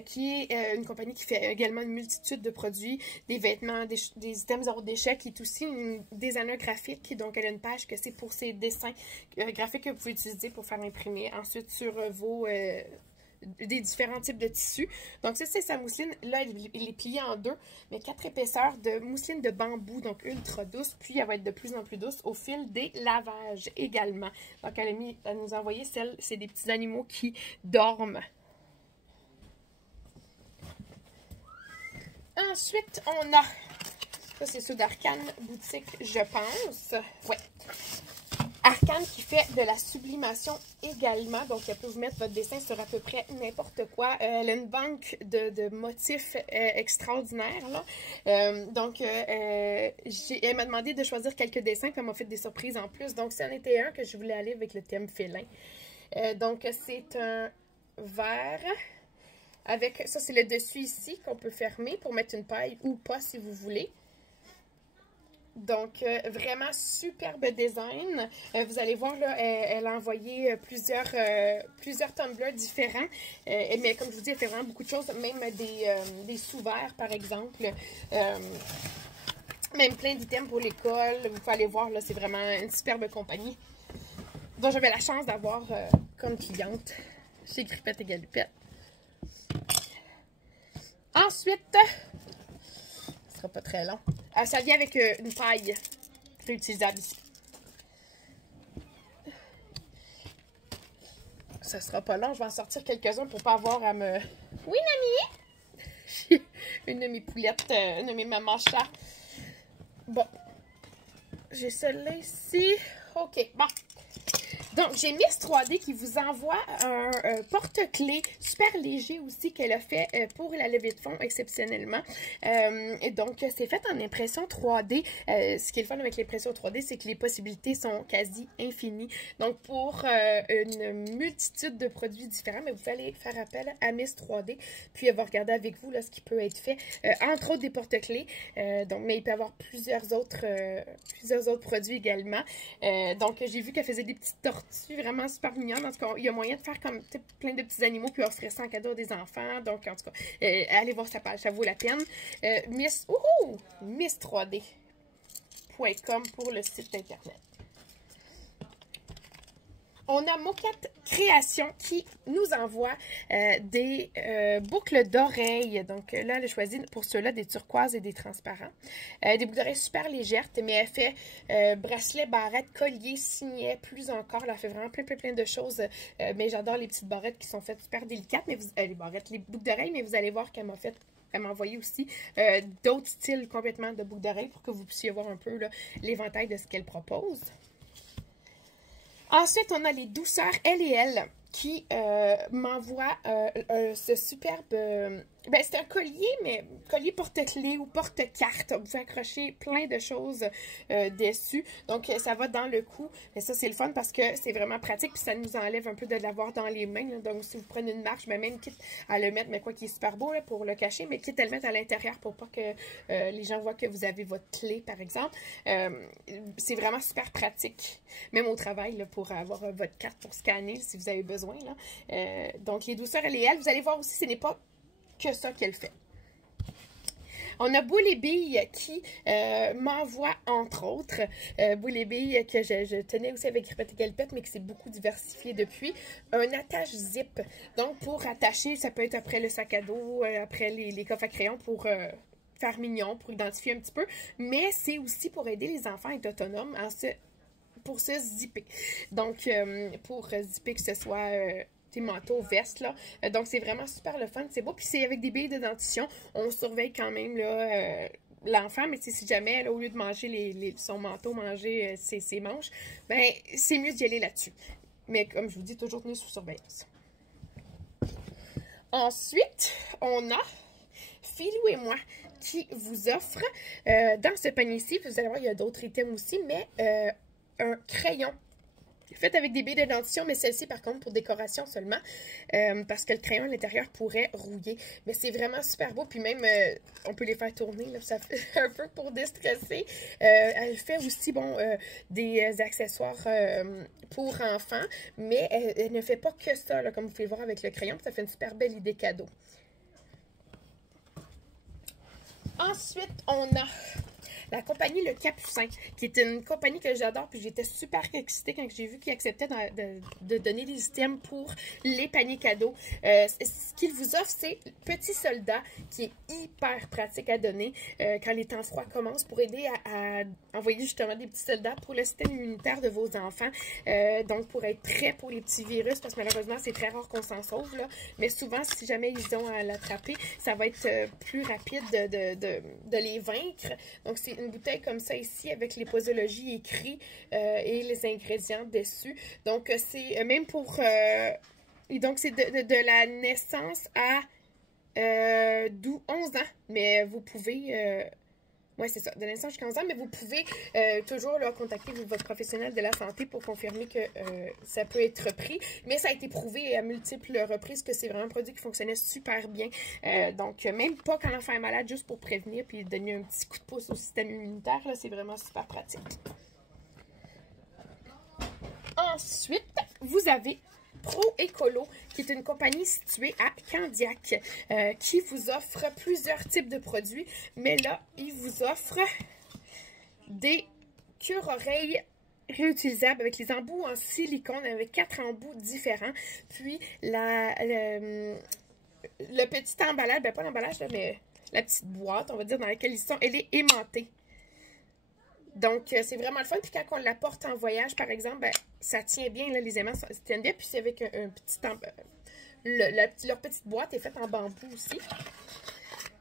qui est une compagnie qui fait également une multitude de produits, des vêtements, des items zéro déchet, qui est aussi une designer graphique. Donc, elle a une page que c'est pour ses dessins graphiques que vous pouvez utiliser pour faire imprimer ensuite sur vos... des différents types de tissus. Donc, ça, c'est sa mousseline. Là, il est plié en 2, mais 4 épaisseurs de mousseline de bambou, donc ultra douce. Puis, elle va être de plus en plus douce au fil des lavages également. Donc, elle nous a envoyé celle, c'est des petits animaux qui dorment. Ensuite, on a, ça c'est ceux d'Arcane Boutique, je pense. Ouais. Arcane qui fait de la sublimation également. Donc, elle peut vous mettre votre dessin sur à peu près n'importe quoi. Elle a une banque de motifs extraordinaires, là. Donc, elle m'a demandé de choisir quelques dessins, puis elle m'a fait des surprises en plus. Donc, c'en était un que je voulais aller avec le thème félin. Donc, c'est un vert. Avec, ça c'est le dessus ici qu'on peut fermer pour mettre une paille ou pas si vous voulez. Donc, vraiment superbe design. Vous allez voir, là, elle a envoyé plusieurs tumblers différents. Mais comme je vous dis, elle fait vraiment beaucoup de choses, même des sous-verts, par exemple. Même plein d'items pour l'école. Vous pouvez aller voir, là, c'est vraiment une superbe compagnie dont j'avais la chance d'avoir comme cliente chez Grippette et Galupette. Ensuite, ce sera pas très long. Ça vient avec une paille réutilisable ici. Ça sera pas long, je vais en sortir quelques-uns pour pas avoir à me... Oui, Nami! Une de mes poulettes, une de mes mamans chats. Bon. J'ai celle-là ici. OK, bon. Donc, j'ai Miss 3D qui vous envoie un porte-clés super léger aussi qu'elle a fait pour la levée de fonds exceptionnellement. Et donc, c'est fait en impression 3D. Ce qui est le fun avec l'impression 3D, c'est que les possibilités sont quasi infinies. Donc, pour une multitude de produits différents, mais vous allez faire appel à Miss 3D, puis elle va regarder avec vous là, ce qui peut être fait. Entre autres, des porte-clés. Donc, mais il peut y avoir plusieurs autres produits également. Donc, j'ai vu qu'elle faisait des petites tortues C'est vraiment super mignonne. En tout cas, il y a moyen de faire comme plein de petits animaux puis offrir ça en cadeau à des enfants. Donc, en tout cas, allez voir sa page, ça vaut la peine. Miss3D.com pour le site internet. On a Mocat Création qui nous envoie des boucles d'oreilles. Donc là, elle a choisi pour ceux-là des turquoises et des transparents. Des boucles d'oreilles super légères, mais elle fait bracelet, barrette, collier, signet, plus encore. Elle fait vraiment plein de choses. Mais j'adore les petites barrettes qui sont faites super délicates. Mais les boucles d'oreilles, mais vous allez voir qu'elle m'a envoyé aussi d'autres styles complètement de boucles d'oreilles pour que vous puissiez voir un peu l'éventail de ce qu'elle propose. Ensuite, on a les douceurs L&L qui m'envoie ce superbe... c'est un collier, mais collier porte-clés ou porte-carte. Vous pouvez accrocher plein de choses dessus. Donc, ça va dans le cou. Mais ça, c'est le fun parce que c'est vraiment pratique. Puis, ça nous enlève un peu de l'avoir dans les mains. Là. Donc, si vous prenez une marche, même quitte à le mettre, mais quoi qui est super beau là, pour le cacher, mais quitte à le mettre à l'intérieur pour pas que les gens voient que vous avez votre clé, par exemple. C'est vraiment super pratique. Même au travail, là, pour avoir votre carte pour scanner si vous avez besoin. Là. Donc, les douceurs L&L, vous allez voir aussi, ce n'est pas que ça qu'elle fait. On a Boule et Billes qui m'envoie, entre autres, Boule et Billes que je tenais aussi avec Ripette et Galipette, mais qui s'est beaucoup diversifié depuis, un attache zip. Donc, pour attacher, ça peut être après le sac à dos, après les coffres à crayon pour faire mignon, pour identifier un petit peu, mais c'est aussi pour aider les enfants à être autonomes pour se zipper. Donc, pour zipper que ce soit... manteaux, vestes, là. Donc, c'est vraiment super le fun. C'est beau. Puis, c'est avec des billes de dentition. On surveille quand même, là, l'enfant. Mais si jamais, là, au lieu de manger son manteau, manger ses manches, ben, c'est mieux d'y aller là-dessus. Mais, comme je vous dis, toujours tenu sous surveillance. Ensuite, on a Philou et moi qui vous offre, dans ce panier-ci, vous allez voir, il y a d'autres items aussi, mais un crayon fait avec des billes de dentition, mais celle-ci, par contre, pour décoration seulement, parce que le crayon à l'intérieur pourrait rouiller. Mais c'est vraiment super beau, puis même, on peut les faire tourner, là, ça fait un peu pour déstresser. Elle fait aussi, bon, des accessoires pour enfants, mais elle ne fait pas que ça, là, comme vous pouvez le voir avec le crayon, ça fait une super belle idée cadeau. Ensuite, on a la compagnie Le Capucin, qui est une compagnie que j'adore, puis j'étais super excitée quand j'ai vu qu'ils acceptaient de donner des items pour les paniers cadeaux. Ce qu'ils vous offrent, c'est Petit Soldat, qui est hyper pratique à donner quand les temps froids commencent, pour aider à envoyer justement des petits soldats pour le système immunitaire de vos enfants. Donc, pour être prêt pour les petits virus, parce que malheureusement, c'est très rare qu'on s'en sauve, là. Mais souvent, si jamais ils ont à l'attraper, ça va être plus rapide de les vaincre. Donc, c'est une bouteille comme ça ici avec les posologies écrits et les ingrédients dessus. Donc, c'est même pour... et donc, c'est de la naissance à 11 ans. Mais vous pouvez... oui, c'est ça, de naissance jusqu'à 11 ans, mais vous pouvez toujours là, contacter votre professionnel de la santé pour confirmer que ça peut être pris. Mais ça a été prouvé à multiples reprises que c'est vraiment un produit qui fonctionnait super bien. Donc, même pas quand l'enfant est malade, juste pour prévenir puis donner un petit coup de pouce au système immunitaire, c'est vraiment super pratique. Ensuite, vous avez Pro Écolo, qui est une compagnie située à Candiac, qui vous offre plusieurs types de produits. Mais là, il vous offre des cure-oreilles réutilisables avec les embouts en silicone, avec 4 embouts différents. Puis, le petit emballage, ben pas l'emballage, mais la petite boîte, on va dire, dans laquelle ils sont, elle est aimantée. Donc, c'est vraiment le fun. Puis quand on la porte en voyage, par exemple, ben, ça tient bien, là, les aimants se tiennent bien. Puis c'est avec un petit... leur petite boîte est faite en bambou aussi.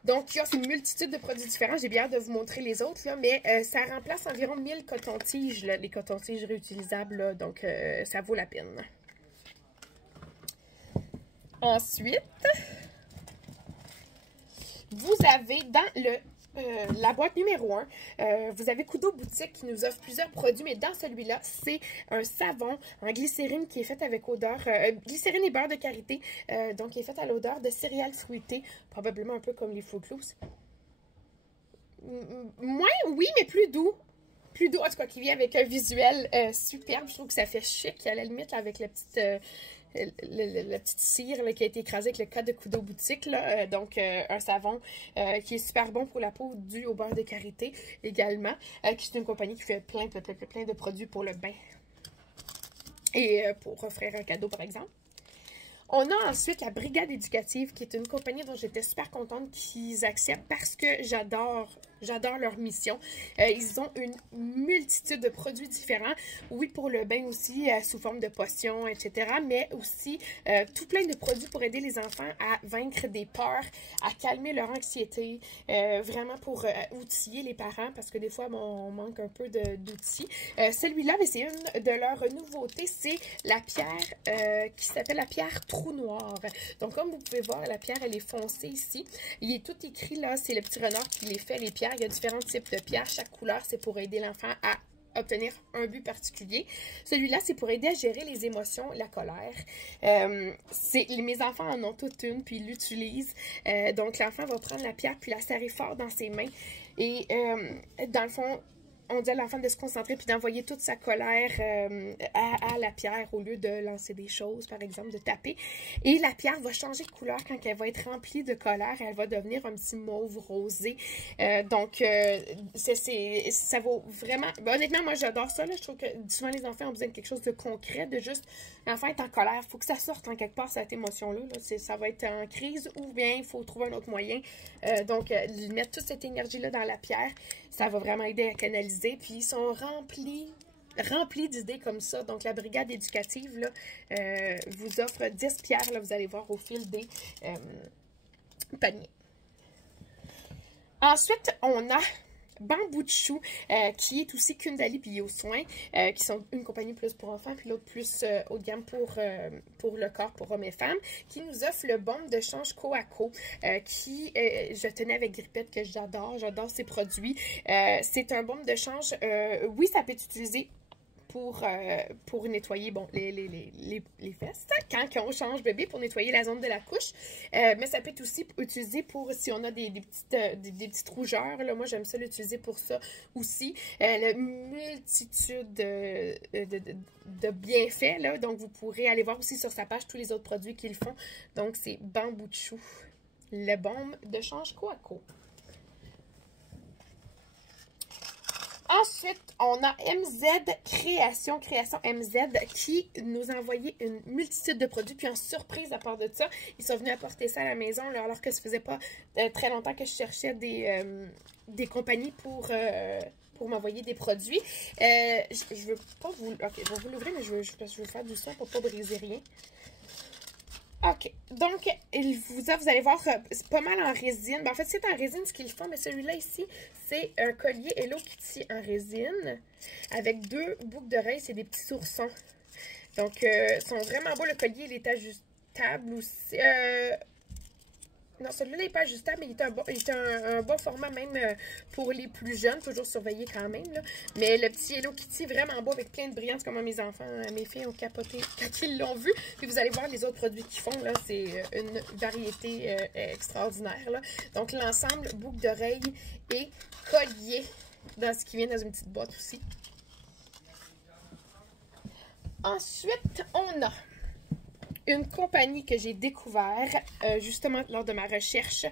Donc, il y a une multitude de produits différents. J'ai bien hâte de vous montrer les autres, là, mais ça remplace environ 1000 cotons-tiges, les cotons-tiges réutilisables. Là, donc, ça vaut la peine. Ensuite, vous avez dans la boîte numéro 1, vous avez Kudo Boutique qui nous offre plusieurs produits, mais dans celui-là, c'est un savon en glycérine qui est fait avec odeur, glycérine et beurre de karité, donc qui est fait à l'odeur de céréales fruitées, probablement un peu comme les Fruit Loops. Moins, oui, mais plus doux. plus doux, en tout cas, qui vient avec un visuel superbe. Je trouve que ça fait chic, à la limite, là, avec la petite... la petite cire là, qui a été écrasée avec le code de Kudo Boutique. Là. Donc, un savon qui est super bon pour la peau, dû au beurre de karité également. Qui est une compagnie qui fait plein de produits pour le bain. Et pour offrir un cadeau, par exemple. On a ensuite la Brigade Éducative, qui est une compagnie dont j'étais super contente qu'ils acceptent parce que j'adore leur mission. Ils ont une multitude de produits différents. Oui, pour le bain aussi, sous forme de potions, etc. Mais aussi tout plein de produits pour aider les enfants à vaincre des peurs, à calmer leur anxiété. Vraiment pour outiller les parents parce que des fois, bon, on manque un peu d'outils. Celui-là, mais c'est une de leurs nouveautés, c'est la pierre qui s'appelle la pierre trou noir. Donc, comme vous pouvez voir, la pierre, elle est foncée ici. Il est tout écrit là, c'est le petit renard qui les fait, les pierres. Il y a différents types de pierres. Chaque couleur, c'est pour aider l'enfant à obtenir un but particulier. Celui-là, c'est pour aider à gérer les émotions, la colère. Mes enfants en ont toute une, puis ils l'utilisent. Donc, l'enfant va prendre la pierre, puis la serrer fort dans ses mains. Et dans le fond, on dit à l'enfant de se concentrer puis d'envoyer toute sa colère à la pierre au lieu de lancer des choses, par exemple, de taper. Et la pierre va changer de couleur quand elle va être remplie de colère. Elle va devenir un petit mauve rosé. Donc, ça vaut vraiment... Ben, honnêtement, moi, j'adore ça. Là. Je trouve que souvent, les enfants ont besoin de quelque chose de concret, de juste... L'enfant est en colère. Il faut que ça sorte en quelque part, cette émotion-là. Là. Ça va être en crise ou bien il faut trouver un autre moyen. Donc, mettre toute cette énergie-là dans la pierre, ça va vraiment aider à canaliser. Puis, ils sont remplis d'idées comme ça. Donc, la brigade éducative là, vous offre 10 pierres, là, vous allez voir, au fil des paniers. Ensuite, on a Bambou de Chou, qui est aussi Kundali Bio Soin, qui sont une compagnie plus pour enfants, puis l'autre plus haut de gamme pour le corps, pour hommes et femmes, qui nous offre le baume de change Coaco, qui, je tenais avec Grippette, que j'adore ces produits. C'est un baume de change, oui, ça peut être utilisé pour nettoyer bon, les fesses, quand on change bébé, pour nettoyer la zone de la couche. Mais ça peut être aussi utilisé pour, si on a des petites rougeurs, là, moi j'aime ça l'utiliser pour ça aussi. La multitude de bienfaits, là, donc vous pourrez aller voir aussi sur sa page tous les autres produits qu'ils font. Donc c'est Bambou de Chou, le baume de change Coaco. Ensuite, on a MZ Création MZ qui nous a envoyé une multitude de produits. Puis en surprise, à part de ça, ils sont venus apporter ça à la maison là, alors que ça faisait pas très longtemps que je cherchais des compagnies pour m'envoyer des produits. Je veux pas vous... Ok, je vais vous l'ouvrir, mais je veux faire du son pour pas briser rien. OK. Donc, vous allez voir, c'est pas mal en résine. Ben, en fait, c'est en résine ce qu'ils font, mais celui-là ici, c'est un collier Hello Kitty en résine avec 2 boucles d'oreilles. C'est des petits oursons. Donc, ils sont vraiment beaux. Le collier, il est ajustable aussi. Non, celui-là n'est pas ajustable, mais il est un bon format même pour les plus jeunes. Toujours surveiller quand même. Là. Mais le petit Hello Kitty, vraiment beau avec plein de brillantes, comme mes enfants, mes filles ont capoté quand ils l'ont vu. Puis vous allez voir les autres produits qu'ils font. Là, c'est une variété extraordinaire. Là. Donc l'ensemble, boucle d'oreilles et collier, dans ce qui vient dans une petite boîte aussi. Ensuite, on a une compagnie que j'ai découvert justement lors de ma recherche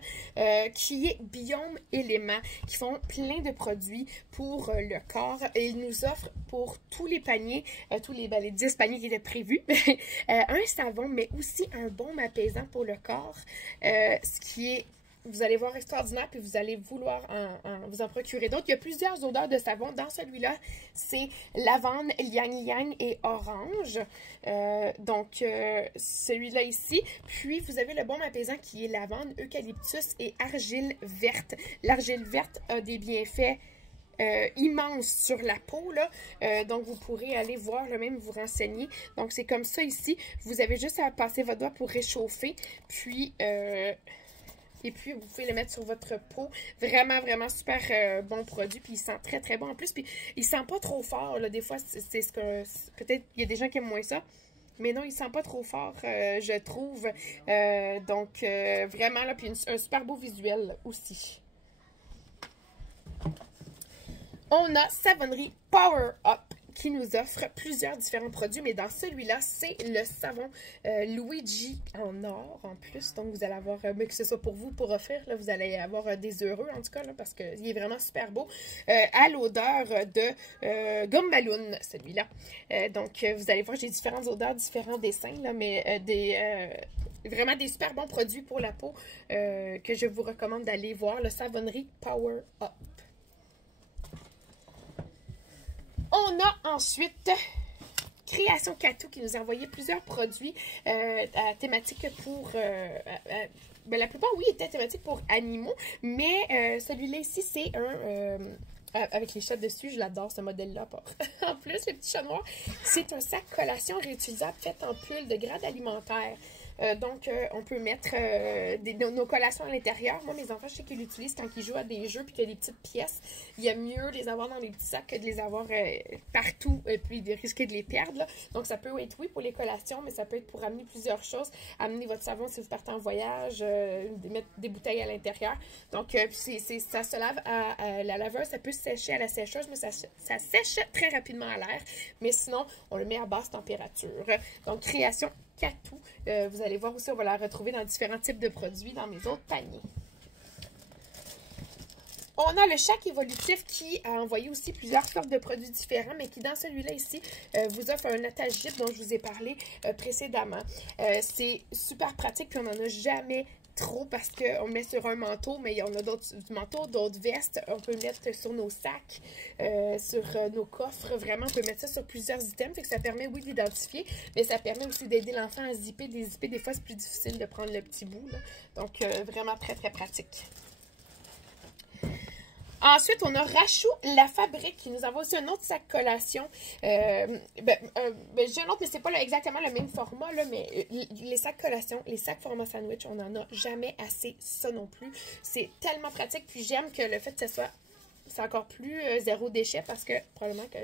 qui est Biome Éléments, qui font plein de produits pour le corps et ils nous offrent pour tous les paniers, les 10 paniers qui étaient prévus, un savon mais aussi un baume apaisant pour le corps, ce qui est, vous allez voir, extraordinaire, puis vous allez vouloir vous en procurer d'autres. Il y a plusieurs odeurs de savon. Dans celui-là, c'est lavande, yang et orange. Donc, celui-là ici. Puis, vous avez le baume apaisant qui est lavande, eucalyptus et argile verte. L'argile verte a des bienfaits immenses sur la peau, là. Donc, vous pourrez aller voir le même, vous renseigner. Donc, c'est comme ça ici. Vous avez juste à passer votre doigt pour réchauffer. Puis... et puis, vous pouvez le mettre sur votre peau. Vraiment, vraiment super bon produit. Puis, il sent très, très bon en plus. Puis, il sent pas trop fort. Là. Des fois, c'est ce que... Peut-être il y a des gens qui aiment moins ça. Mais non, il sent pas trop fort, je trouve. Donc, vraiment, là. Puis, un super beau visuel aussi. On a Savonnerie Power Up qui nous offre plusieurs différents produits, mais dans celui-là, c'est le savon Luigi en or en plus. Donc, vous allez avoir, mais que ce soit pour vous, pour offrir, là, vous allez avoir des heureux en tout cas, là, parce qu'il est vraiment super beau. À l'odeur de gomme ballon, celui-là. Donc, vous allez voir, j'ai différentes odeurs, différents dessins, là, mais vraiment des super bons produits pour la peau que je vous recommande d'aller voir. Le Savonnerie Power Up. On a ensuite Création Catou qui nous a envoyé plusieurs produits à thématique pour... ben, la plupart, oui, étaient thématiques pour animaux, mais celui-là ici, c'est un... avec les chats dessus, je l'adore ce modèle-là. En plus, le petit chat noir, c'est un sac collation réutilisable fait en pull de grade alimentaire. Donc, on peut mettre nos collations à l'intérieur. Moi, mes enfants, je sais qu'ils l'utilisent quand ils jouent à des jeux puis qu'il y a des petites pièces. Il y a mieux de les avoir dans les petits sacs que de les avoir partout et puis de risquer de les perdre. Là. Donc, ça peut être, oui, pour les collations, mais ça peut être pour amener plusieurs choses. Amener votre savon si vous partez en voyage, mettre des bouteilles à l'intérieur. Donc, ça se lave à la laveuse. Ça peut se sécher à la sécheuse, mais ça sèche très rapidement à l'air. Mais sinon, on le met à basse température. Donc, Création Catou. Vous allez voir aussi, on va la retrouver dans différents types de produits dans mes autres paniers. On a le Chac Évolutif qui a envoyé aussi plusieurs sortes de produits différents, mais qui dans celui-là ici vous offre un attache-zip dont je vous ai parlé précédemment. C'est super pratique, puis on n'en a jamais trop parce qu'on le met sur un manteau, mais il y en a d'autres manteaux, d'autres vestes. On peut le mettre sur nos sacs, sur nos coffres. Vraiment, on peut mettre ça sur plusieurs items. Fait que ça permet, oui, d'identifier, mais ça permet aussi d'aider l'enfant à zipper, dézipper. Des fois, c'est plus difficile de prendre le petit bout, là. Donc, vraiment très, très pratique. Ensuite, on a Rachou La Fabrique qui nous envoie aussi un autre sac collation. J'ai un autre, mais c'est pas exactement le même format, là, mais les sacs collation, les sacs format sandwich, on n'en a jamais assez ça non plus. C'est tellement pratique, puis j'aime que le fait que ce soit, c'est encore plus zéro déchet parce que probablement que,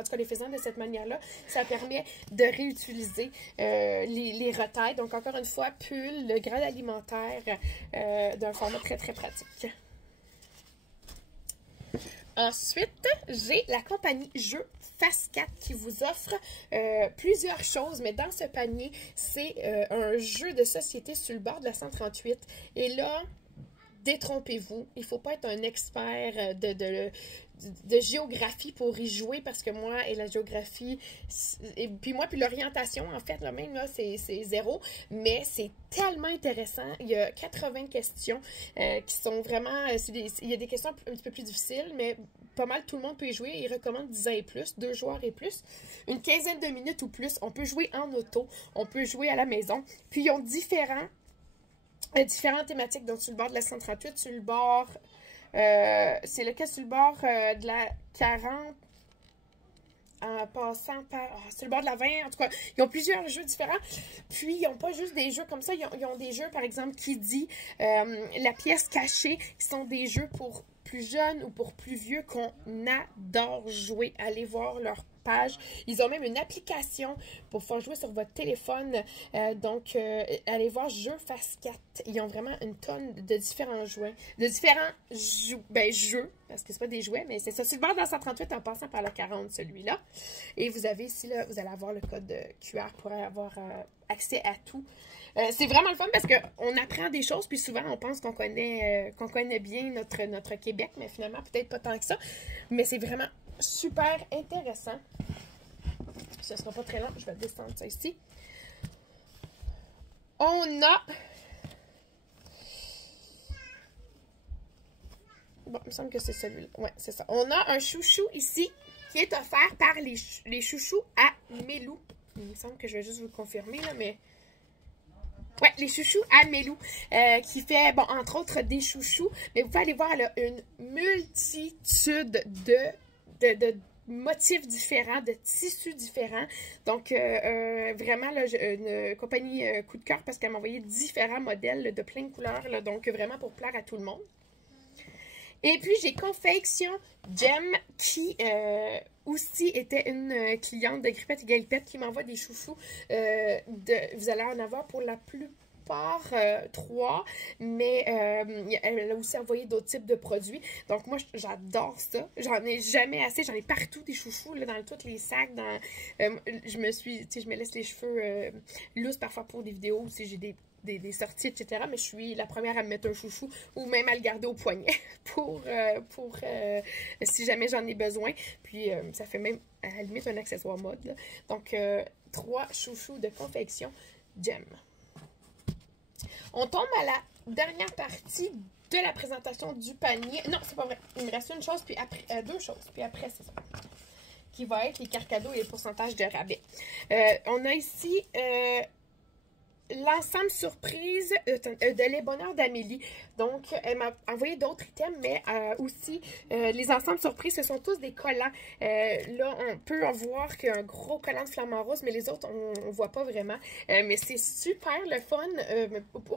en tout cas les faisant de cette manière-là, ça permet de réutiliser les retailles. Donc encore une fois, pull, le grade alimentaire d'un format très très pratique. Ensuite, j'ai la compagnie Jeux Face 4 qui vous offre plusieurs choses, mais dans ce panier, c'est un jeu de société sur le bord de la 138. Et là, détrompez-vous, il ne faut pas être un expert de géographie pour y jouer parce que moi et la géographie et puis l'orientation en fait là même là c'est zéro, mais c'est tellement intéressant. Il y a 80 questions qui sont vraiment il y a des questions un petit peu plus difficiles, mais pas mal tout le monde peut y jouer. Ils recommandent 10 ans et plus, 2 joueurs et plus, une quinzaine de minutes ou plus. On peut jouer en auto, on peut jouer à la maison, puis ils ont différentes thématiques. Donc sur le bord de la 138, sur le bord c'est lequel sur le bord de la 40 en passant par... sur le bord de la 20, en tout cas, ils ont plusieurs jeux différents. Puis, ils n'ont pas juste des jeux comme ça, ils ont des jeux, par exemple, qui dit la pièce cachée, qui sont des jeux pour plus jeunes ou pour plus vieux qu'on adore jouer. Allez voir leur page. Ils ont même une application pour pouvoir jouer sur votre téléphone. Donc, allez voir Jeux Face 4. Ils ont vraiment une tonne de différents jeux. Jeux, parce que c'est pas des jouets, mais c'est ça. C'est le bord de la 138 en passant par la 40, celui-là. Et vous avez ici, là, vous allez avoir le code QR pour avoir accès à tout. C'est vraiment le fun parce qu'on apprend des choses, puis souvent on pense qu'on connaît bien notre Québec, mais finalement peut-être pas tant que ça. Mais c'est vraiment super intéressant. Ce ne sera pas très long, je vais descendre ça ici. On a... Bon, il me semble que c'est celui-là. Ouais, c'est ça. On a un chouchou ici qui est offert par les chouchous à Mélou. Il me semble que je vais juste vous confirmer, là, mais... Ouais, les chouchous à Mélou, qui fait, bon, entre autres, des chouchous. Mais vous pouvez aller voir, elle a une multitude de motifs différents, de tissus différents. Donc, vraiment, là, une compagnie coup de cœur parce qu'elle m'a envoyé différents modèles de plein de couleurs. Là, donc, vraiment pour plaire à tout le monde. Et puis, j'ai Confection Gem qui aussi était une cliente de Grippette et Galipette qui m'envoie des chouchous. Vous allez en avoir pour la part 3, mais elle a aussi envoyé d'autres types de produits. Donc moi, j'adore ça. J'en ai jamais assez. J'en ai partout des chouchous, là, dans tous les sacs. Je me laisse les cheveux lousses parfois pour des vidéos ou si j'ai des sorties, etc. Mais je suis la première à me mettre un chouchou ou même à le garder au poignet pour si jamais j'en ai besoin. Puis ça fait même à la limite un accessoire mode, là. Donc 3 chouchous de confection Jem. On tombe à la dernière partie de la présentation du panier. Non, c'est pas vrai. Il me reste une chose, puis après deux choses. Puis après, c'est ça. Qui va être les cartes cadeaux et les pourcentages de rabais. On a ici l'ensemble surprise de Les Bonheurs d'Amélie. Donc, elle m'a envoyé d'autres items, mais aussi, les ensembles surprises, ce sont tous des collants. Là, on peut en voir qu'un gros collant de flamant rose, mais les autres, on voit pas vraiment. Mais c'est super le fun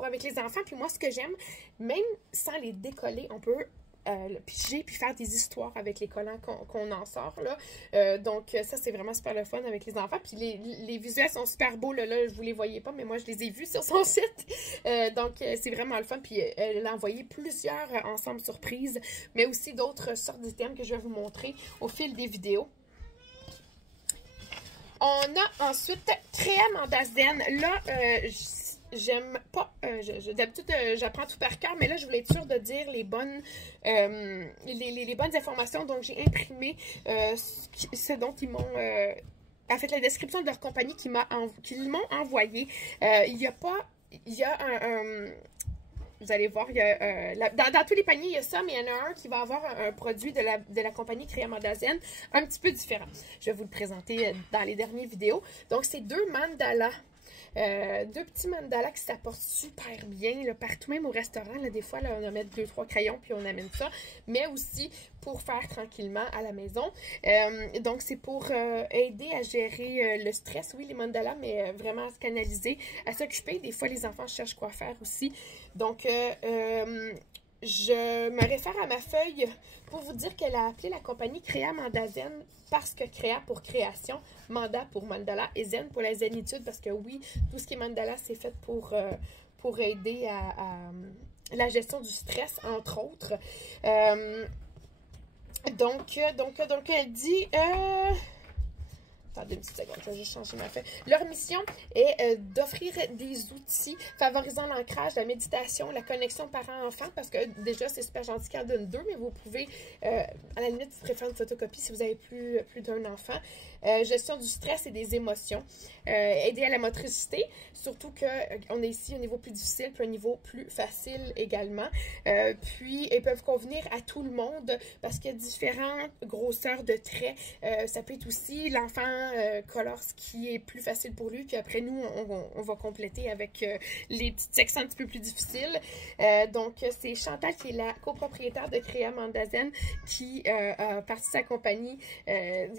avec les enfants. Puis moi, ce que j'aime, même sans les décoller, on peut le piger puis faire des histoires avec les collants qu'on en sort, là. Donc, ça, c'est vraiment super le fun avec les enfants. Puis les visuels sont super beaux, là, vous les voyez pas, mais moi, je les ai vus sur son site. Donc, c'est vraiment le fun. Puis, elle a envoyé plusieurs ensembles surprises, mais aussi d'autres sortes d'items que je vais vous montrer au fil des vidéos. On a ensuite Créa Mandazen. Là, j'aime pas, d'habitude j'apprends tout par cœur, mais là je voulais être sûre de dire les bonnes les bonnes informations, donc j'ai imprimé ce dont ils m'ont en fait la description de leur compagnie qu'ils m'ont envoyé. Il y a vous allez voir, il y a, dans tous les paniers, il y a ça, mais il y en a un qui va avoir un produit de la compagnie Créa Mandazen un petit peu différent. Je vais vous le présenter dans les dernières vidéos. Donc, c'est 2 mandalas. 2 petits mandalas qui s'apportent super bien là, partout, même au restaurant. Là, des fois, là, on va mettre 2-3 crayons puis on amène ça. Mais aussi pour faire tranquillement à la maison. Donc, c'est pour aider à gérer le stress. Oui, les mandalas, mais vraiment à se canaliser, à s'occuper. Des fois, les enfants cherchent quoi faire aussi. Donc, je me réfère à ma feuille pour vous dire qu'elle a appelé la compagnie Créa Mandazen parce que Créa pour création, Manda pour mandala et Zen pour la zénitude, parce que oui, tout ce qui est mandala, c'est fait pour aider à la gestion du stress, entre autres. Donc, elle dit... Attendez une petite seconde, je vais juste changer ma feuille. Leur mission est d'offrir des outils favorisant l'ancrage, la méditation, la connexion parent-enfant, parce que déjà, c'est super gentil qu'elle donne 2, mais vous pouvez, à la limite, vous pourrez faire une photocopie si vous avez plus d'un enfant. Gestion du stress et des émotions. Aider à la motricité, surtout qu'on est ici au niveau plus difficile, puis un niveau plus facile également. Puis, ils peuvent convenir à tout le monde, parce qu'il y a différentes grosseurs de traits. Ça peut être aussi l'enfant colore ce qui est plus facile pour lui, puis après nous, on va compléter avec les petites sections un petit peu plus difficiles. Donc, c'est Chantal qui est la copropriétaire de Créa Mandazen qui a parti de sa compagnie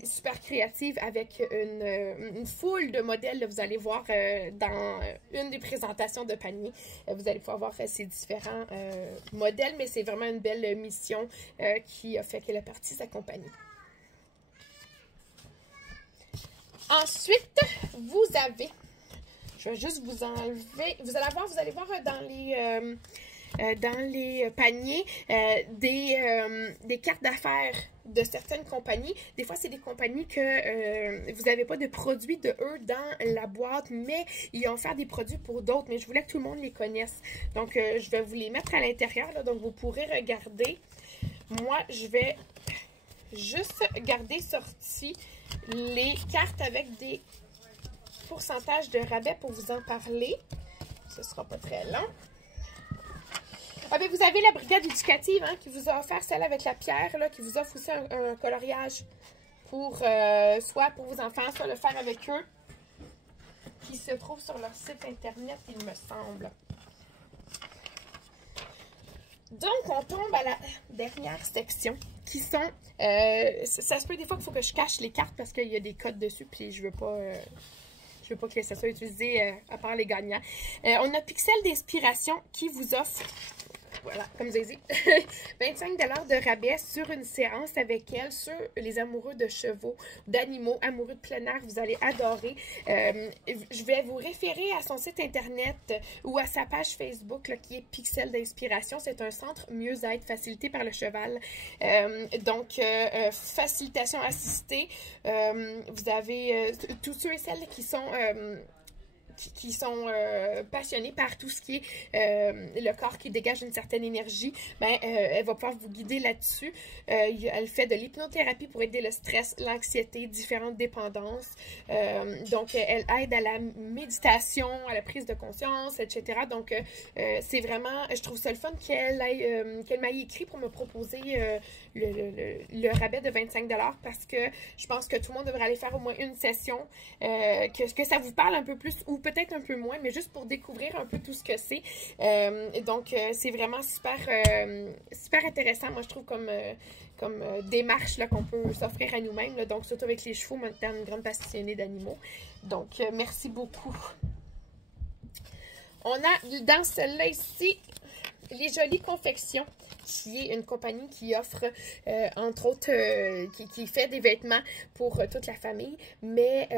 super créative avec une foule de modèles. Là, vous allez voir dans une des présentations de panier, vous allez pouvoir voir ces différents modèles, mais c'est vraiment une belle mission qui a fait qu'elle a parti de sa compagnie. Ensuite, vous avez, je vais juste vous enlever, vous allez voir dans les paniers des cartes d'affaires de certaines compagnies. Des fois, c'est des compagnies que vous n'avez pas de produits de eux dans la boîte, mais ils ont fait des produits pour d'autres. Mais je voulais que tout le monde les connaisse. Donc, je vais vous les mettre à l'intérieur, donc vous pourrez regarder. Moi, je vais juste garder sorti les cartes avec des pourcentages de rabais pour vous en parler. Ce ne sera pas très long. Ah ben, vous avez la brigade éducative qui vous a offert celle avec la pierre, là, qui vous offre aussi un coloriage pour soit pour vos enfants, soit le faire avec eux, qui se trouve sur leur site internet, il me semble. Donc, on tombe à la dernière section, qui sont... ça se peut des fois qu'il faut que je cache les cartes parce qu'il y a des codes dessus, puis je veux pas que ça soit utilisé à part les gagnants. On a Pixel d'inspiration qui vous offre voilà, comme j'ai dit, 25 de rabais sur une séance avec elle, sur les amoureux de chevaux, d'animaux, amoureux de plein air, vous allez adorer. Je vais vous référer à son site internet ou à sa page Facebook là, qui est Pixel d'inspiration. C'est un centre mieux-être facilité par le cheval. Donc, facilitation assistée. Vous avez tous ceux et celles qui sont passionnés par tout ce qui est le corps qui dégage une certaine énergie, ben, elle va pouvoir vous guider là-dessus. Elle fait de l'hypnothérapie pour aider le stress, l'anxiété, différentes dépendances. Donc, elle aide à la méditation, à la prise de conscience, etc. Donc, c'est vraiment, je trouve ça le fun qu'elle m'aille écrit pour me proposer le rabais de 25 $ parce que je pense que tout le monde devrait aller faire au moins une session, que ça vous parle un peu plus ou peut-être un peu moins, mais juste pour découvrir un peu tout ce que c'est. Donc, c'est vraiment super, super intéressant, moi, je trouve, comme démarche qu'on peut s'offrir à nous-mêmes. Donc, surtout avec les chevaux, moi, étant une grande passionnée d'animaux. Donc, merci beaucoup. On a dans celle-là ici Les Jolies Confections, qui est une compagnie qui offre, entre autres, qui fait des vêtements pour toute la famille, mais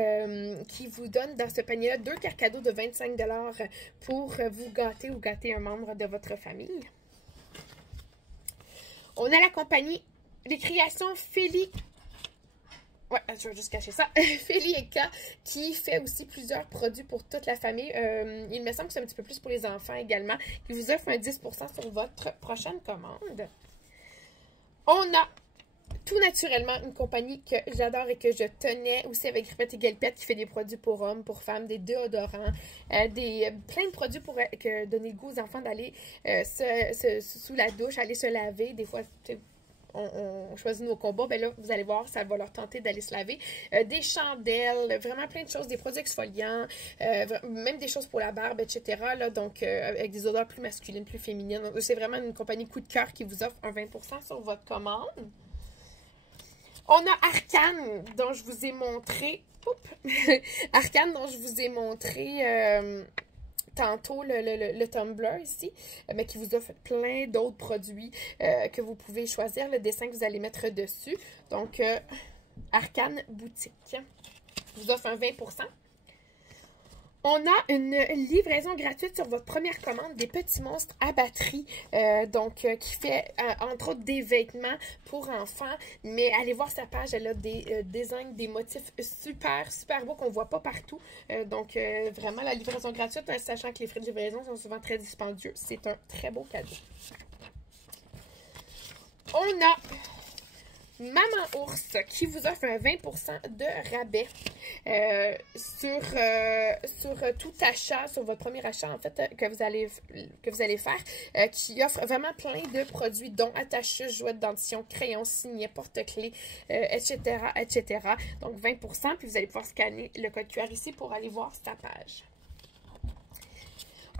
qui vous donne dans ce panier-là 2 cartes cadeaux de 25 $ pour vous gâter ou gâter un membre de votre famille. On a la compagnie Les Créations Félie. Ouais, je vais juste cacher ça. Félie et K, qui fait aussi plusieurs produits pour toute la famille. Il me semble que c'est un petit peu plus pour les enfants également, qui vous offre un 10% sur votre prochaine commande. On a tout naturellement une compagnie que j'adore et que je tenais aussi avec Ripette et Galpette, qui fait des produits pour hommes, pour femmes, des déodorants, plein de produits pour donner le goût aux enfants d'aller sous la douche, aller se laver. Des fois, on choisit nos combats, ben là, vous allez voir, ça va leur tenter d'aller se laver. Des chandelles, vraiment plein de choses, des produits exfoliants, même des choses pour la barbe, etc. Là, donc, avec des odeurs plus masculines, plus féminines. C'est vraiment une compagnie coup de cœur qui vous offre un 20% sur votre commande. On a Arcane, dont je vous ai montré... Arcane, dont je vous ai montré... tantôt le Tumblr ici, mais qui vous offre plein d'autres produits que vous pouvez choisir, le dessin que vous allez mettre dessus. Donc, Arcane Boutique vous offre un 20%. On a une livraison gratuite sur votre première commande des petits monstres à batterie, qui fait entre autres des vêtements pour enfants, mais allez voir sa page, elle a des designs, des motifs super, super beaux qu'on ne voit pas partout. Vraiment la livraison gratuite, sachant que les frais de livraison sont souvent très dispendieux, c'est un très beau cadeau. On a Maman Ours qui vous offre un 20% de rabais sur tout achat, sur votre premier achat en fait que vous allez faire, qui offre vraiment plein de produits dont attache-chuches, jouets de dentition, crayons, signets, porte-clés, etc., etc. Donc 20%, puis vous allez pouvoir scanner le code QR ici pour aller voir sa page.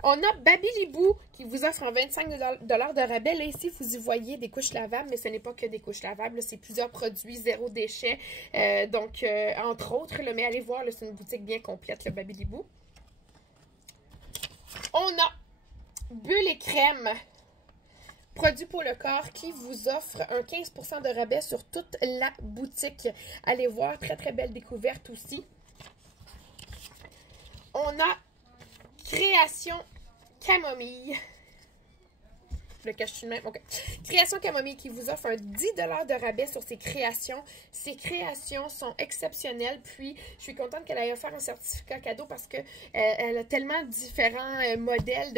On a Babilibou qui vous offre un 25 $ de rabais. Là, ici, vous y voyez des couches lavables, mais ce n'est pas que des couches lavables. C'est plusieurs produits, zéro déchet. Entre autres, là, mais allez voir, c'est une boutique bien complète, le Babilibou. On a Bulle et Crème, produits pour le corps, qui vous offre un 15% de rabais sur toute la boutique. Allez voir, très très belle découverte aussi. On a Création Camomille. Le cache-tu de même? OK. Création Camomille qui vous offre un 10 $ de rabais sur ses créations. Ces créations sont exceptionnelles. Puis, je suis contente qu'elle ait offert un certificat cadeau parce que elle a tellement différents modèles.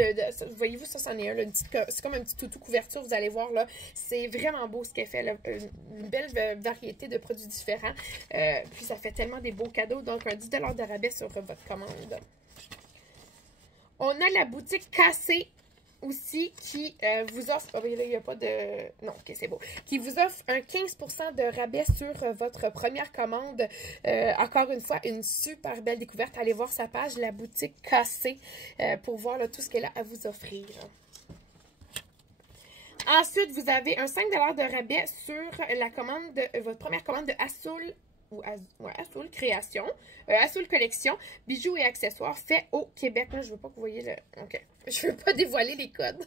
Voyez-vous, ça, c'en est un. C'est comme un petit toutou couverture. Vous allez voir, là. C'est vraiment beau ce qu'elle fait. Là, une belle variété de produits différents. Puis, ça fait tellement des beaux cadeaux. Donc, un 10 $ de rabais sur votre commande. On a la boutique Cassé aussi qui vous offre... Oh, il n'y a pas de... Non, ok, c'est beau. Qui vous offre un 15% de rabais sur votre première commande. Encore une fois, une super belle découverte. Allez voir sa page, la boutique Cassé, pour voir là, tout ce qu'elle a à vous offrir. Ensuite, vous avez un 5 $ de rabais sur la commande votre première commande de Assoul ou ouais, Azul Création, Azul Collection, bijoux et accessoires faits au Québec. Là, je veux pas que vous voyez le... OK. Je veux pas dévoiler les codes.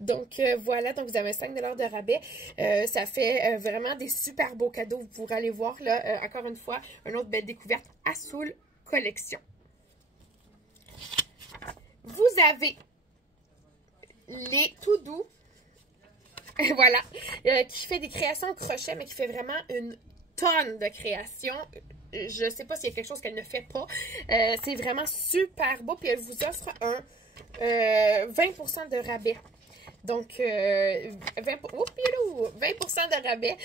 Donc, voilà. Donc, vous avez 5 $ de rabais. Ça fait vraiment des super beaux cadeaux. Vous pourrez aller voir, là, encore une fois, une autre belle découverte. Azul Collection. Vous avez les tout doux. Voilà. Qui fait des créations au crochet, mais qui fait vraiment une tonne de créations. Je sais pas s'il y a quelque chose qu'elle ne fait pas. C'est vraiment super beau. Puis elle vous offre un 20% de rabais. Donc, 20% de rabais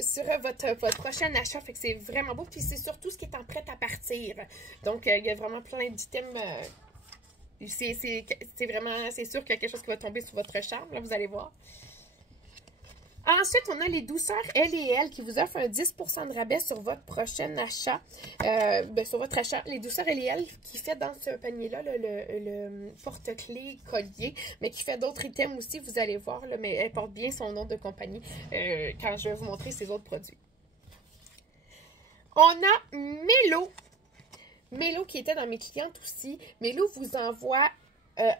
sur votre prochain achat. Fait que c'est vraiment beau. Puis c'est surtout ce qui est en prêt à partir. Donc, il y a vraiment plein d'items. C'est sûr qu'il y a quelque chose qui va tomber sur votre chambre. Là, vous allez voir. Ensuite, on a les douceurs L&L qui vous offrent un 10% de rabais sur votre prochain achat. Sur votre achat, les douceurs L&L qui fait dans ce panier-là le porte-clés collier, mais qui fait d'autres items aussi, vous allez voir, là, mais elle porte bien son nom de compagnie quand je vais vous montrer ses autres produits. On a Mélo. Mélo qui était dans mes clientes aussi. Mélo vous envoie...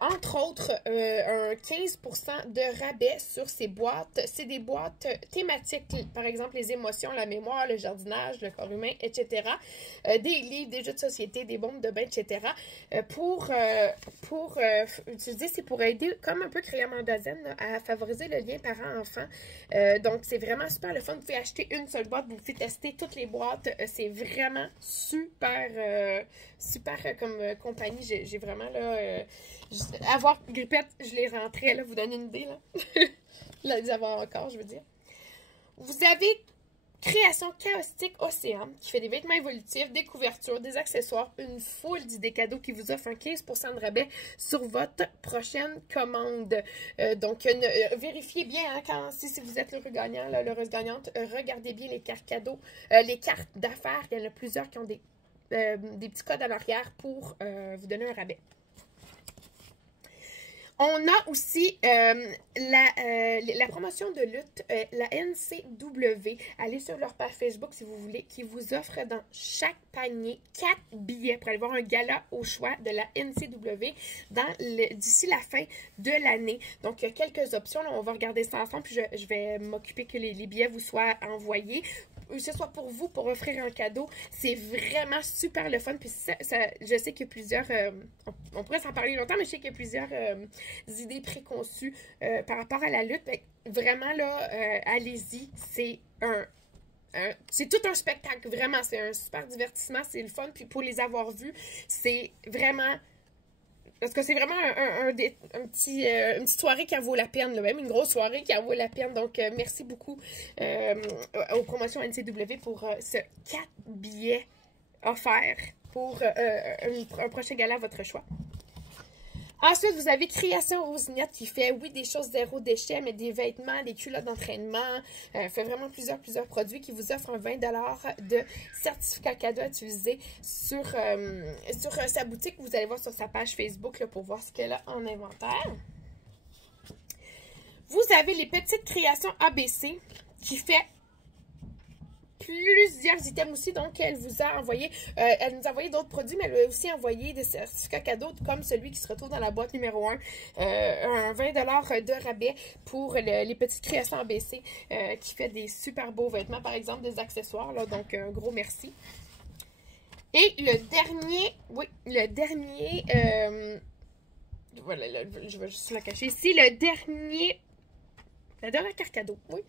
entre autres, un 15% de rabais sur ces boîtes. C'est des boîtes thématiques, par exemple les émotions, la mémoire, le jardinage, le corps humain, etc. Des livres, des jeux de société, des bombes de bain, etc. Pour utiliser, c'est pour aider, comme un peu Créa Mandazen, à favoriser le lien parent-enfant. Donc, c'est vraiment super le fun. Vous pouvez acheter une seule boîte, vous pouvez tester toutes les boîtes. C'est vraiment super, super comme compagnie. J'ai vraiment, là... avoir Grippette, je les rentrais, là, vous donne une idée, là. Là, les avoir encore, je veux dire. Vous avez Création Chaotique Océan, qui fait des vêtements évolutifs, des couvertures, des accessoires, une foule d'idées cadeaux qui vous offre un 15% de rabais sur votre prochaine commande. Donc, vérifiez bien, hein, si vous êtes l'heureux gagnant, l'heureuse gagnante, regardez bien les cartes cadeaux, les cartes d'affaires. Il y en a plusieurs qui ont des petits codes à l'arrière pour vous donner un rabais. On a aussi la promotion de lutte, la NCW. Allez sur leur page Facebook si vous voulez, qui vous offre dans chaque panier 4 billets pour aller voir un gala au choix de la NCW d'ici la fin de l'année. Donc, il y a quelques options. Là, on va regarder ça ensemble, puis je vais m'occuper que les billets vous soient envoyés. Que ce soit pour vous, pour offrir un cadeau. C'est vraiment super le fun. Puis je sais qu'il y a plusieurs... on pourrait s'en parler longtemps, mais je sais qu'il y a plusieurs idées préconçues par rapport à la lutte. Vraiment, là, allez-y. C'est tout un spectacle. Vraiment, c'est un super divertissement. C'est le fun. Puis pour les avoir vus, c'est vraiment... Parce que c'est vraiment une petite soirée qui en vaut la peine, là, même une grosse soirée qui en vaut la peine. Donc, merci beaucoup aux promotions NCW pour ce 4 billets offerts pour un prochain gala à votre choix. Ensuite, vous avez Création Rosinette qui fait, oui, des choses zéro déchet, mais des vêtements, des culottes d'entraînement. Fait vraiment plusieurs produits qui vous offrent un 20 $ de certificat cadeau à utiliser sur sa boutique. Vous allez voir sur sa page Facebook là, pour voir ce qu'elle a en inventaire. Vous avez les petites créations ABC qui fait plusieurs items aussi, donc elle vous a envoyé, elle nous a envoyé d'autres produits, mais elle a aussi envoyé des certificats cadeaux comme celui qui se retrouve dans la boîte numéro 1, un 20 $ de rabais pour les petites créations ABC qui fait des super beaux vêtements, par exemple des accessoires, là, donc un gros merci. Et le dernier, voilà, je vais juste la cacher ici, la dernière carte cadeau, oui.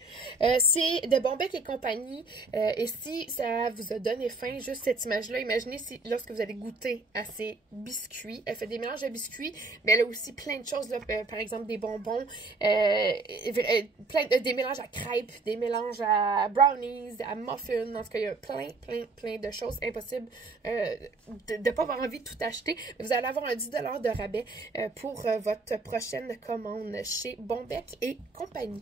C'est de Bombec et compagnie. Et si ça vous a donné faim, juste cette image-là, imaginez lorsque vous allez goûter à ces biscuits. Elle fait des mélanges de biscuits, mais elle a aussi plein de choses, là, par exemple des bonbons, des mélanges à crêpes, des mélanges à brownies, à muffins. En tout cas, il y a plein de choses impossibles de ne pas avoir envie de tout acheter. Vous allez avoir un 10 $ de rabais pour votre prochaine commande chez Bombec et compagnie.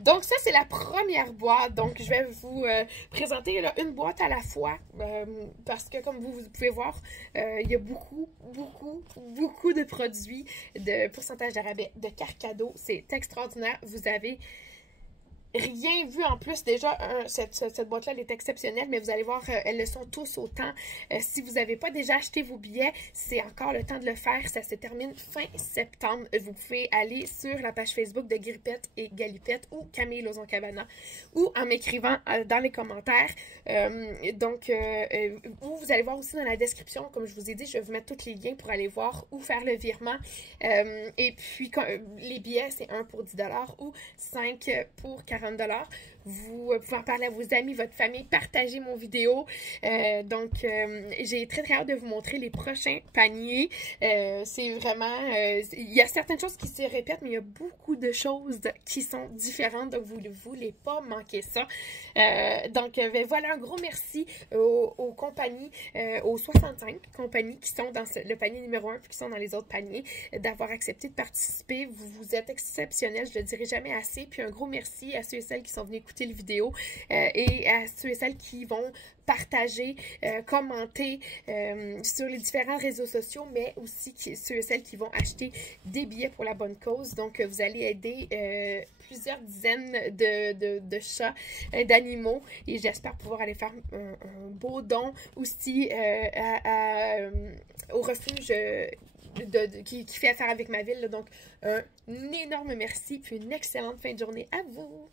Donc, ça, c'est la première boîte. Donc, je vais vous présenter là, une boîte à la fois parce que, comme vous pouvez voir, il y a beaucoup de produits de pourcentage de rabais, de cartes cadeaux. C'est extraordinaire. Vous avez rien vu en plus. Déjà, cette boîte-là, elle est exceptionnelle, mais vous allez voir, elles le sont tous autant. Si vous n'avez pas déjà acheté vos billets, c'est encore le temps de le faire. Ça se termine fin septembre. Vous pouvez aller sur la page Facebook de Grippette et Galipette ou Camille Lozon-Cabana ou en m'écrivant dans les commentaires. Ou vous allez voir aussi dans la description, comme je vous ai dit, je vais vous mettre tous les liens pour aller voir où faire le virement. Et puis, les billets, c'est 1 pour 10 $ ou 5 pour 40 $. Vous pouvez en parler à vos amis, votre famille, partager mon vidéo. J'ai très très hâte de vous montrer les prochains paniers. C'est vraiment... il y a certaines choses qui se répètent, mais il y a beaucoup de choses qui sont différentes, donc vous ne voulez pas manquer ça. Voilà, un gros merci aux compagnies, aux 65 compagnies qui sont dans le panier numéro 1 puis qui sont dans les autres paniers, d'avoir accepté de participer. Vous êtes exceptionnels, je ne le dirai jamais assez. Puis un gros merci à ceux et celles qui sont venus écouter le vidéo et à ceux et celles qui vont partager, commenter sur les différents réseaux sociaux, mais aussi ceux et celles qui vont acheter des billets pour la bonne cause. Donc, vous allez aider plusieurs dizaines de chats, d'animaux, et j'espère pouvoir aller faire un beau don aussi au refuge qui fait affaire avec ma ville. Donc, un énorme merci, puis une excellente fin de journée à vous!